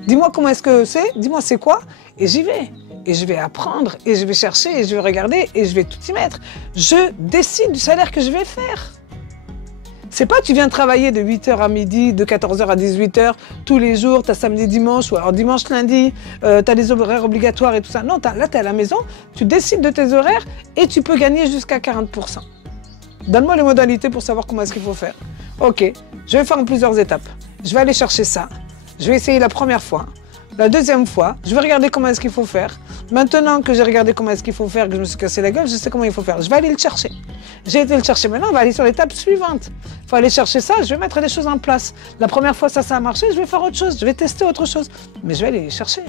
Dis-moi comment est-ce que c'est, dis-moi c'est quoi, et j'y vais. Et je vais apprendre, et je vais chercher, et je vais regarder, et je vais tout y mettre. Je décide du salaire que je vais faire. C'est pas tu viens travailler de 8h à midi, de 14h à 18h, tous les jours, t'as samedi, dimanche, ou alors dimanche, lundi, t'as des horaires obligatoires et tout ça. Non, là t'es à la maison, tu décides de tes horaires et tu peux gagner jusqu'à 40%. Donne-moi les modalités pour savoir comment est-ce qu'il faut faire. Ok, je vais faire en plusieurs étapes. Je vais aller chercher ça. Je vais essayer la première fois. La deuxième fois, je vais regarder comment est-ce qu'il faut faire. Maintenant que j'ai regardé comment est-ce qu'il faut faire, que je me suis cassé la gueule, je sais comment il faut faire. Je vais aller le chercher. J'ai été le chercher. Maintenant, on va aller sur l'étape suivante. Il faut aller chercher ça, je vais mettre les choses en place. La première fois, ça a marché, je vais faire autre chose. Je vais tester autre chose. Mais je vais aller les chercher.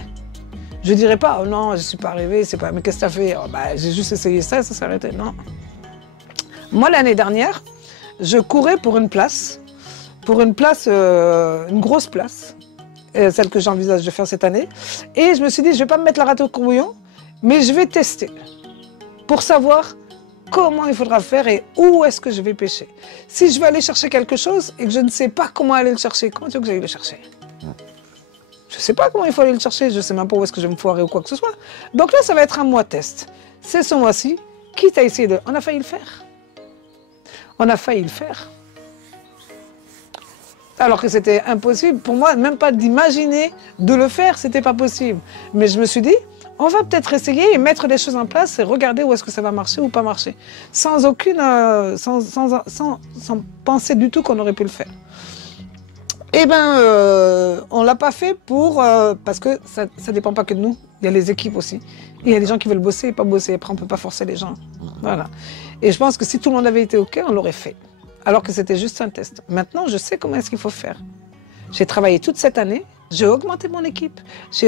Je ne dirai pas, oh non, je ne suis pas arrivé, c'est pas... Mais qu'est-ce que tu as fait? Oh, bah, j'ai juste essayé ça, ça s'est arrêté. Non. Moi, l'année dernière, je courais pour une place. Une grosse place. Celle que j'envisage de faire cette année. Et je me suis dit, je ne vais pas me mettre la rate au courbouillon, mais je vais tester pour savoir comment il faudra faire et où est-ce que je vais pêcher. Si je veux aller chercher quelque chose et que je ne sais pas comment aller le chercher, comment tu veux que j'aille le chercher? Je ne sais pas comment il faut aller le chercher, je ne sais même pas où est-ce que je vais me foirer ou quoi que ce soit. Donc là, ça va être un mois test. C'est ce mois-ci, quitte à essayer de... On a failli le faire. On a failli le faire. Alors que c'était impossible pour moi, même pas d'imaginer de le faire, c'était pas possible. Mais je me suis dit, on va peut-être essayer et mettre les choses en place et regarder où est-ce que ça va marcher ou pas marcher. Sans aucune, sans penser du tout qu'on aurait pu le faire. Eh ben, on l'a pas fait parce que ça dépend pas que de nous. Il y a les équipes aussi. Il y a des gens qui veulent bosser et pas bosser. Après, on peut pas forcer les gens. Voilà. Et je pense que si tout le monde avait été OK, on l'aurait fait. alors que c'était juste un test. Maintenant, je sais comment est-ce qu'il faut faire. J'ai travaillé toute cette année, j'ai augmenté mon équipe, j'ai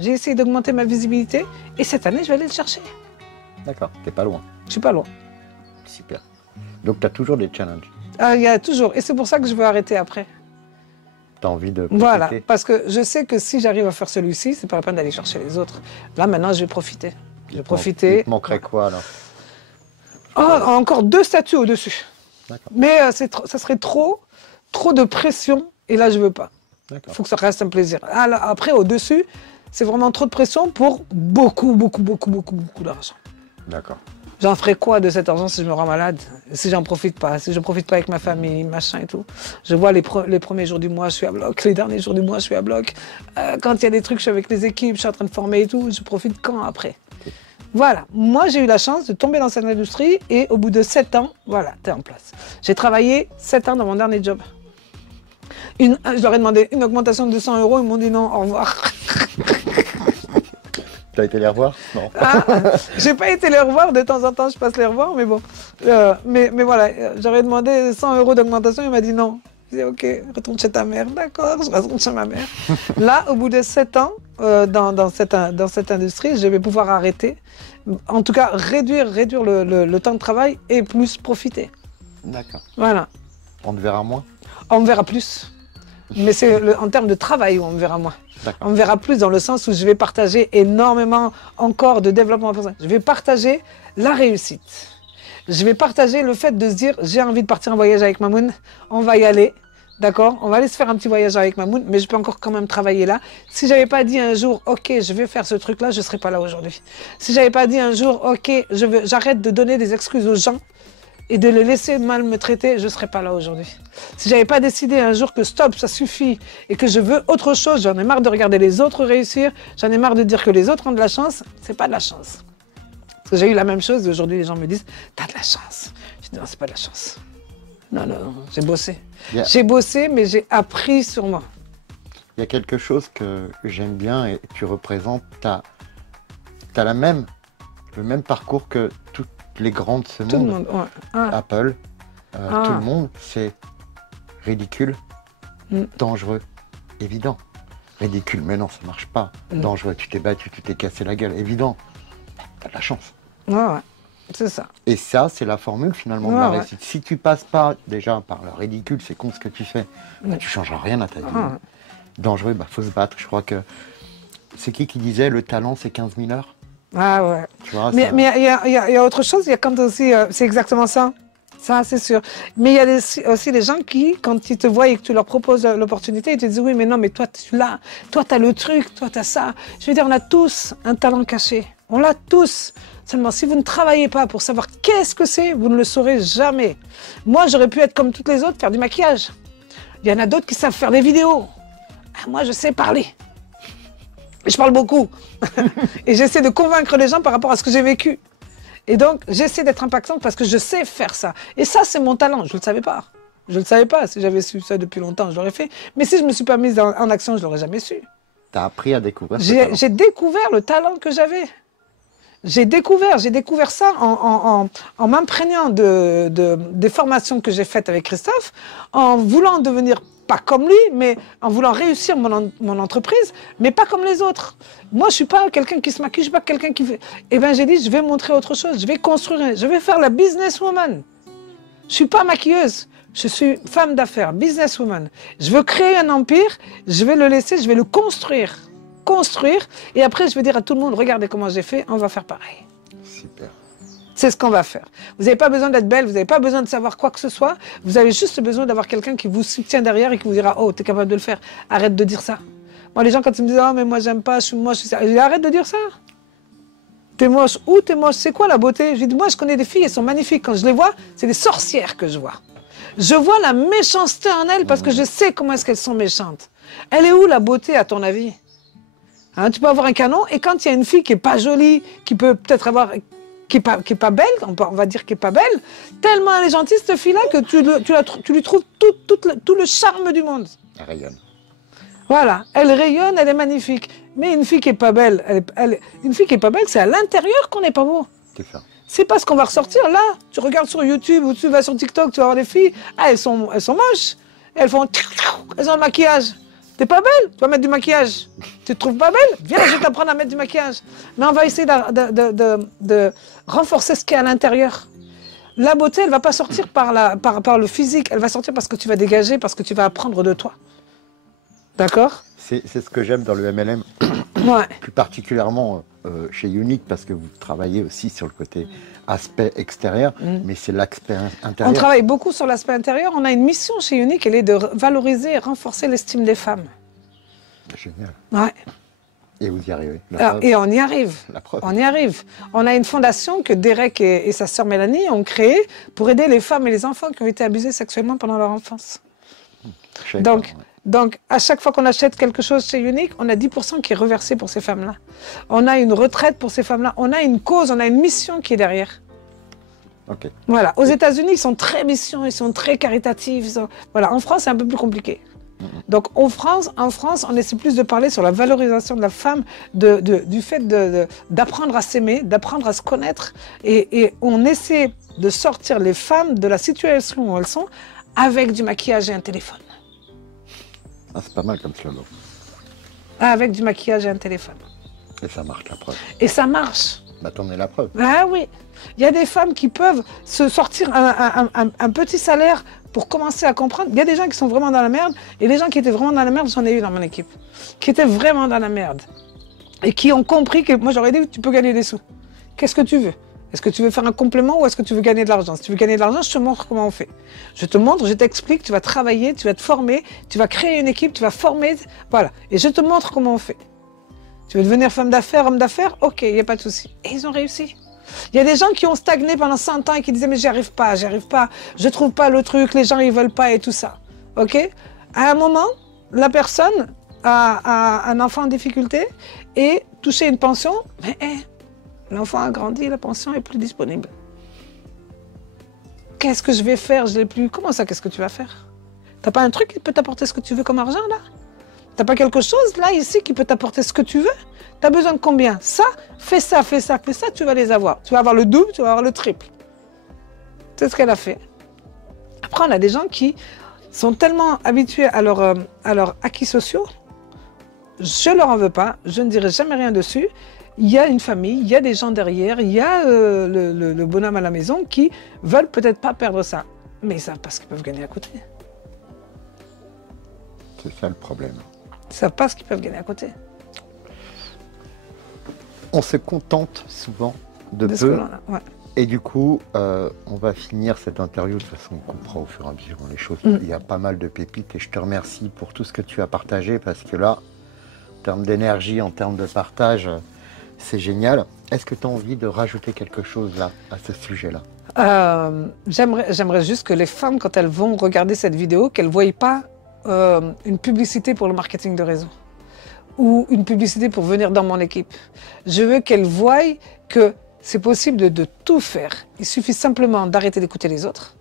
essayé d'augmenter ma visibilité, et cette année, je vais aller le chercher. D'accord, t'es pas loin. Je suis pas loin. Super. Donc tu as toujours des challenges. Ah, il y a toujours, et c'est pour ça que je veux arrêter après. Tu as envie de Voilà, profiter. parce que je sais que si j'arrive à faire celui-ci, c'est pas la peine d'aller chercher les autres. Là, maintenant, je vais profiter. Je vais profiter. Il te manquerait quoi alors? Oh, encore 2 statuts au-dessus. D'accord. Mais ça serait trop de pression, et là, je veux pas. Il D'accord. faut que ça reste un plaisir. Ah, là, après, au-dessus, c'est vraiment trop de pression pour beaucoup d'argent. D'accord. J'en ferai quoi de cet argent si je me rends malade? Si j'en profite pas? Si je profite pas avec ma famille, machin et tout? Je vois les premiers jours du mois, je suis à bloc. Les derniers jours du mois, je suis à bloc. Quand il y a des trucs, je suis avec les équipes, je suis en train de former et tout. Je profite quand après? Voilà. Moi, j'ai eu la chance de tomber dans cette industrie et au bout de 7 ans, voilà, t'es en place. J'ai travaillé 7 ans dans mon dernier job. Je leur ai demandé une augmentation de 200 €, ils m'ont dit non, au revoir. Tu as été les revoir? Non. Ah, j'ai pas été les revoir, de temps en temps je passe les revoir, mais bon. Mais voilà, j'aurais demandé 100 € d'augmentation, il m'a dit non. Je dis ok, retourne chez ta mère, d'accord, je retourne chez ma mère. Là, au bout de 7 ans, dans cette industrie, je vais pouvoir arrêter. En tout cas, réduire le temps de travail et plus profiter. D'accord. Voilà. On te verra moins? On me verra plus. Mais c'est en termes de travail où on me verra moins. On me verra plus dans le sens où je vais partager énormément encore de développement personnel. Je vais partager la réussite. Je vais partager le fait de se dire j'ai envie de partir en voyage avec Mamoun, on va y aller, d'accord? On va aller se faire un petit voyage avec Mamoun, mais je peux encore quand même travailler là. Si j'avais pas dit un jour ok je vais faire ce truc là, je serais pas là aujourd'hui. Si j'avais pas dit un jour ok j'arrête de donner des excuses aux gens et de les laisser mal me traiter, je ne serais pas là aujourd'hui. Si j'avais pas décidé un jour que stop, ça suffit, et que je veux autre chose, j'en ai marre de regarder les autres réussir, j'en ai marre de dire que les autres ont de la chance, c'est pas de la chance. Parce que j'ai eu la même chose, et aujourd'hui les gens me disent, t'as de la chance. Je dis non, c'est pas de la chance. Non, j'ai bossé. Yeah. J'ai bossé, mais j'ai appris sur moi. Il y a quelque chose que j'aime bien et tu représentes, t'as le même parcours que toutes les grandes de ce Tout monde. le monde, ouais. Ah. Apple, tout le monde, c'est ridicule, dangereux, évident. Ridicule, mais non, ça marche pas. Dangereux, tu t'es battu, tu t'es cassé la gueule, évident. T'as de la chance. Ouais, c'est ça. Et ça, c'est la formule finalement de la réussite. Si tu passes pas déjà par le ridicule, c'est con ce que tu fais, bah, tu changeras rien à ta vie. Dangereux, bah faut se battre. Je crois que c'est qui disait le talent c'est 15 000 heures. Ah ouais. Tu vois, mais il y a autre chose, il y a quand aussi, c'est exactement ça. Ça, c'est sûr. Mais il y a aussi des gens qui, quand ils te voient et que tu leur proposes l'opportunité, ils te disent oui, mais non, mais toi, tu l'as. Toi, tu as le truc, toi, tu as ça. Je veux dire, on a tous un talent caché. On l'a tous. Seulement, si vous ne travaillez pas pour savoir qu'est-ce que c'est, vous ne le saurez jamais. Moi, j'aurais pu être comme toutes les autres, faire du maquillage. Il y en a d'autres qui savent faire des vidéos. Ah, moi, je sais parler. Je parle beaucoup. Et j'essaie de convaincre les gens par rapport à ce que j'ai vécu. Et donc, j'essaie d'être impactante parce que je sais faire ça. Et ça, c'est mon talent. Je ne le savais pas. Je ne le savais pas. Si j'avais su ça depuis longtemps, je l'aurais fait. Mais si je ne me suis pas mise en action, je ne l'aurais jamais su. Tu as appris à découvrir ce talent. J'ai découvert le talent que j'avais. J'ai découvert ça en m'imprégnant des formations que j'ai faites avec Christophe, en voulant devenir pas comme lui, mais en voulant réussir mon entreprise, mais pas comme les autres. Moi, je suis pas quelqu'un qui se maquille, je suis pas quelqu'un qui fait... Eh bien, j'ai dit, je vais montrer autre chose, je vais construire, je vais faire la businesswoman. Je suis pas maquilleuse, je suis femme d'affaires, businesswoman. Je veux créer un empire, je vais le laisser, je vais le construire, et après, je vais dire à tout le monde, regardez comment j'ai fait, on va faire pareil. Super. C'est ce qu'on va faire. Vous n'avez pas besoin d'être belle, vous n'avez pas besoin de savoir quoi que ce soit. Vous avez juste besoin d'avoir quelqu'un qui vous soutient derrière et qui vous dira « Oh, t'es capable de le faire. Arrête de dire ça. » Moi, les gens, quand ils me disent « Oh, mais moi, j'aime pas, je suis moche. » Je dis « Arrête de dire ça. T'es moche. Où t'es moche? C'est quoi la beauté ?» Je dis « Moi, je connais des filles, elles sont magnifiques. Quand je les vois, c'est des sorcières que je vois. Je vois la méchanceté en elles parce que je sais comment est-ce qu'elles sont méchantes. Elle est où la beauté, à ton avis? Hein, tu peux avoir un canon et quand il y a une fille qui est pas jolie, qui peut peut-être avoir... qui est pas belle, on va dire qui est pas belle, tellement elle est gentille cette fille-là que tu lui trouves tout le charme du monde. Elle rayonne. Voilà, elle rayonne, elle est magnifique. Mais une fille qui est pas belle, une fille qui est pas belle, c'est à l'intérieur qu'on n'est pas beau. C'est ça. C'est pas ce qu'on va ressortir là. Tu regardes sur YouTube ou tu vas sur TikTok, tu vas voir les filles. Ah, elles sont moches. Elles ont le maquillage. T'es pas belle, tu vas mettre du maquillage. Tu te trouves pas belle? Viens, je vais t'apprendre à mettre du maquillage. Mais on va essayer de renforcer ce qui est à l'intérieur. La beauté, elle va pas sortir par le physique. Elle va sortir parce que tu vas dégager, parce que tu vas apprendre de toi. D'accord? C'est ce que j'aime dans le MLM, Ouais. plus particulièrement chez Unique, parce que vous travaillez aussi sur le côté aspect extérieur, mais c'est l'aspect intérieur. On travaille beaucoup sur l'aspect intérieur. On a une mission chez Unique, elle est de valoriser et renforcer l'estime des femmes. Génial. Ouais. Et vous y arrivez. Et on y arrive. La preuve. On y arrive. On a une fondation que Derek et sa sœur Mélanie ont créée pour aider les femmes et les enfants qui ont été abusés sexuellement pendant leur enfance. Donc, à chaque fois qu'on achète quelque chose chez Unique, on a 10% qui est reversé pour ces femmes-là. On a une retraite pour ces femmes-là. On a une cause, on a une mission qui est derrière. Ok. Voilà. Aux États-Unis, ils sont très missions, ils sont très caritatifs. Voilà. En France, c'est un peu plus compliqué. Donc, en France, on essaie plus de parler sur la valorisation de la femme, du fait d'apprendre à s'aimer, d'apprendre à se connaître. Et on essaie de sortir les femmes de la situation où elles sont avec du maquillage et un téléphone. Ah, c'est pas mal comme slogan. Avec du maquillage et un téléphone. Et ça marche, la preuve. Et ça marche. Bah, t'en es la preuve. Ah oui. Il y a des femmes qui peuvent se sortir un petit salaire pour commencer à comprendre. Il y a des gens qui sont vraiment dans la merde. Et les gens qui étaient vraiment dans la merde, j'en ai eu dans mon équipe. Qui étaient vraiment dans la merde. Et qui ont compris que moi, j'aurais dit, tu peux gagner des sous. Qu'est-ce que tu veux? Est-ce que tu veux faire un complément ou est-ce que tu veux gagner de l'argent? Si tu veux gagner de l'argent, je te montre comment on fait. Je te montre, je t'explique, tu vas travailler, tu vas te former, tu vas créer une équipe, tu vas former, voilà. Et je te montre comment on fait. Tu veux devenir femme d'affaires, homme d'affaires? Ok, il n'y a pas de souci. Et ils ont réussi. Il y a des gens qui ont stagné pendant 100 ans et qui disaient mais j'y arrive pas, je trouve pas le truc, les gens ils veulent pas et tout ça. Ok? À un moment, la personne a un enfant en difficulté et toucher une pension, mais l'enfant a grandi, la pension est plus disponible. Qu'est-ce que je vais faire? Je l'ai plus. Comment ça, qu'est-ce que tu vas faire? T'as pas un truc qui peut t'apporter ce que tu veux comme argent là? T'as pas quelque chose là, ici, qui peut t'apporter ce que tu veux? T'as besoin de combien? Ça, fais ça, fais ça, fais ça, tu vas les avoir. Tu vas avoir le double, tu vas avoir le triple. C'est ce qu'elle a fait. Après, on a des gens qui sont tellement habitués à leurs acquis sociaux. Je leur en veux pas, je ne dirai jamais rien dessus. Il y a une famille, il y a des gens derrière, il y a le bonhomme à la maison qui veulent peut-être pas perdre ça. Mais ils savent pas ce qu'ils peuvent gagner à côté. C'est ça le problème. Ils savent pas ce qu'ils peuvent gagner à côté. On se contente souvent de De ce peu. que l'on a, ouais. Et du coup, on va finir cette interview. De toute façon, on comprend au fur et à mesure les choses. Il y a pas mal de pépites et je te remercie pour tout ce que tu as partagé parce que là, en termes d'énergie, en termes de partage, c'est génial. Est-ce que tu as envie de rajouter quelque chose là, à ce sujet-là? J'aimerais juste que les femmes, quand elles vont regarder cette vidéo, qu'elles ne voient pas une publicité pour le marketing de réseau ou une publicité pour venir dans mon équipe. Je veux qu'elles voient que c'est possible de tout faire. Il suffit simplement d'arrêter d'écouter les autres.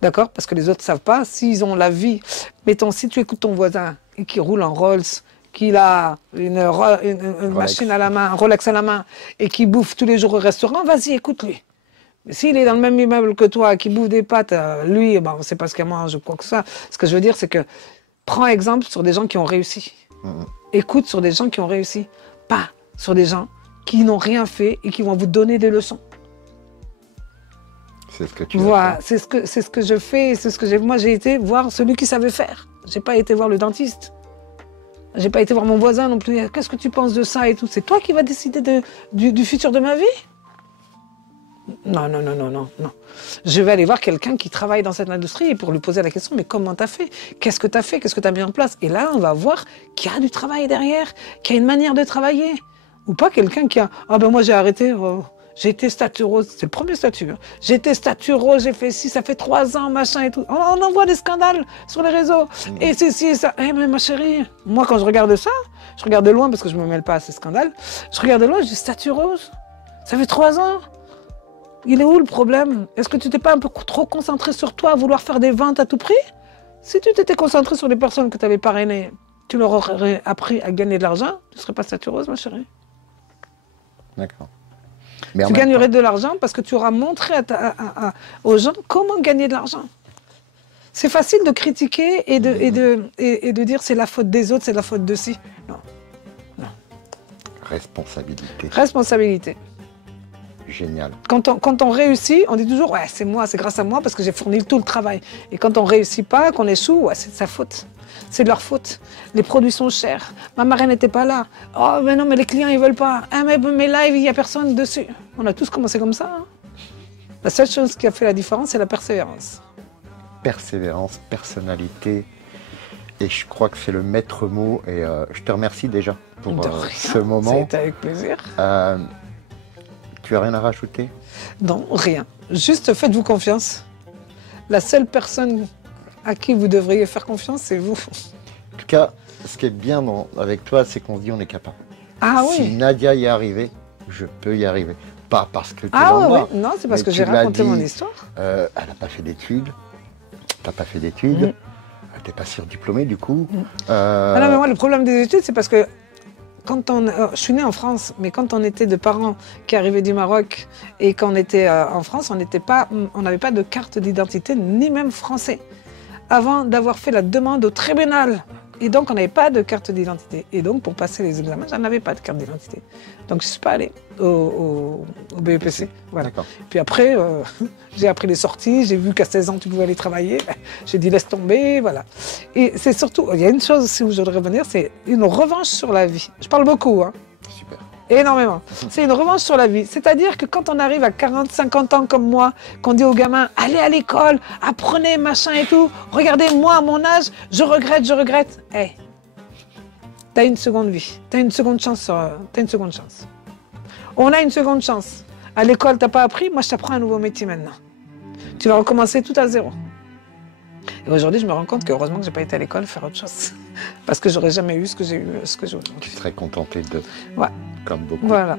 D'accord? Parce que les autres ne savent pas. S'ils ont la vie... Mettons, si tu écoutes ton voisin et qu'il roule en Rolls, qu'il a une machine à la main, un Rolex à la main, et qu'il bouffe tous les jours au restaurant, vas-y, écoute-lui. Mais s'il est dans le même immeuble que toi, qu'il bouffe des pâtes, lui, on ne sait pas ce qu'il mange ou quoi que ce soit. Ce que je veux dire, c'est que prends exemple sur des gens qui ont réussi. Écoute sur des gens qui ont réussi. Pas sur des gens qui n'ont rien fait et qui vont vous donner des leçons. C'est ce que tu Voilà, c'est ce que je fais, c'est ce que j'ai. Moi, j'ai été voir celui qui savait faire. J'ai pas été voir le dentiste. J'ai pas été voir mon voisin non plus. Qu'est-ce que tu penses de ça et tout? C'est toi qui vas décider du futur de ma vie? Non. Je vais aller voir quelqu'un qui travaille dans cette industrie et pour lui poser la question, mais comment t'as fait? Qu'est-ce que t'as fait? Qu'est-ce que t'as mis en place? Et là, on va voir qu'il y a du travail derrière, qu'il y a une manière de travailler. Ou pas quelqu'un qui a, moi j'ai arrêté, j'ai été statut rose, c'est le premier statut. Hein. J'ai été statut rose, j'ai fait ci, ça fait 3 ans, machin et tout. On en voit des scandales sur les réseaux. Et c'est ci et ça. Mais ma chérie, moi quand je regarde ça, je regarde de loin parce que je me mêle pas à ces scandales. Je regarde de loin, je dis statut rose. Ça fait 3 ans. Il est où le problème? Est-ce que tu t'es pas un peu trop concentré sur toi, à vouloir faire des ventes à tout prix? Si tu t'étais concentré sur les personnes que tu avais parrainées, tu leur aurais appris à gagner de l'argent, tu ne serais pas statut rose, ma chérie. D'accord. Mais en Tu même gagnerais temps, de l'argent parce que tu auras montré aux gens comment gagner de l'argent. C'est facile de critiquer et de dire c'est la faute des autres, c'est la faute de ci. Non. responsabilité. Responsabilité. Génial. Quand on réussit, on dit toujours ouais, c'est moi, c'est grâce à moi parce que j'ai fourni tout le travail. Et quand on réussit pas, qu'on échoue, ouais, c'est de sa faute. C'est de leur faute. Les produits sont chers. Ma marraine n'était pas là. Oh, mais non, mais les clients, ils veulent pas. Ah, mais live, il n'y a personne dessus. On a tous commencé comme ça. Hein. La seule chose qui a fait la différence, c'est la persévérance. Persévérance, personnalité. Et je crois que c'est le maître mot. Et je te remercie déjà pour De rien. ce moment. Ça a été avec plaisir. Tu as rien à rajouter? Non, rien. Juste faites-vous confiance. La seule personne à qui vous devriez faire confiance, c'est vous. En tout cas, ce qui est bien avec toi, c'est qu'on se dit on est capable. Ah Si oui. Nadia y est arrivée, je peux y arriver. Pas parce que tu es Ah dans le oui, noir. non, c'est parce Mais que tu j'ai l'as raconté dit, mon histoire. Elle n'a pas fait d'études. T'as pas fait d'études. T'es pas surdiplômée du coup. Ah non, mais moi, le problème des études, c'est parce que je suis née en France, mais quand on était de parents qui arrivaient du Maroc et qu'on était en France, on n'avait pas de carte d'identité, ni même français, avant d'avoir fait la demande au tribunal. Et donc, on n'avait pas de carte d'identité. Et donc, pour passer les examens, je n'avais pas de carte d'identité. Donc, je ne suis pas allée au BEPC. Voilà. D'accord. Puis après, j'ai appris les sorties, j'ai vu qu'à 16 ans, tu pouvais aller travailler. J'ai dit, laisse tomber, voilà. Et c'est surtout, il y a une chose aussi où je voudrais revenir, c'est une revanche sur la vie. Je parle beaucoup, hein. Super. Énormément. C'est une revanche sur la vie. C'est-à-dire que quand on arrive à 40, 50 ans comme moi, qu'on dit aux gamins, allez à l'école, apprenez, machin et tout, regardez, moi, à mon âge, je regrette. Hé, t'as une seconde vie, t'as une seconde chance. On a une seconde chance. À l'école, t'as pas appris, moi, je t'apprends un nouveau métier maintenant. Tu vas recommencer tout à zéro. Et aujourd'hui, je me rends compte que heureusement que j'ai pas été à l'école faire autre chose. Parce que j'aurais jamais eu ce que j'ai eu, ce que j'ai aujourd'hui. Tu serais contentée de. Ouais. Comme beaucoup. Voilà.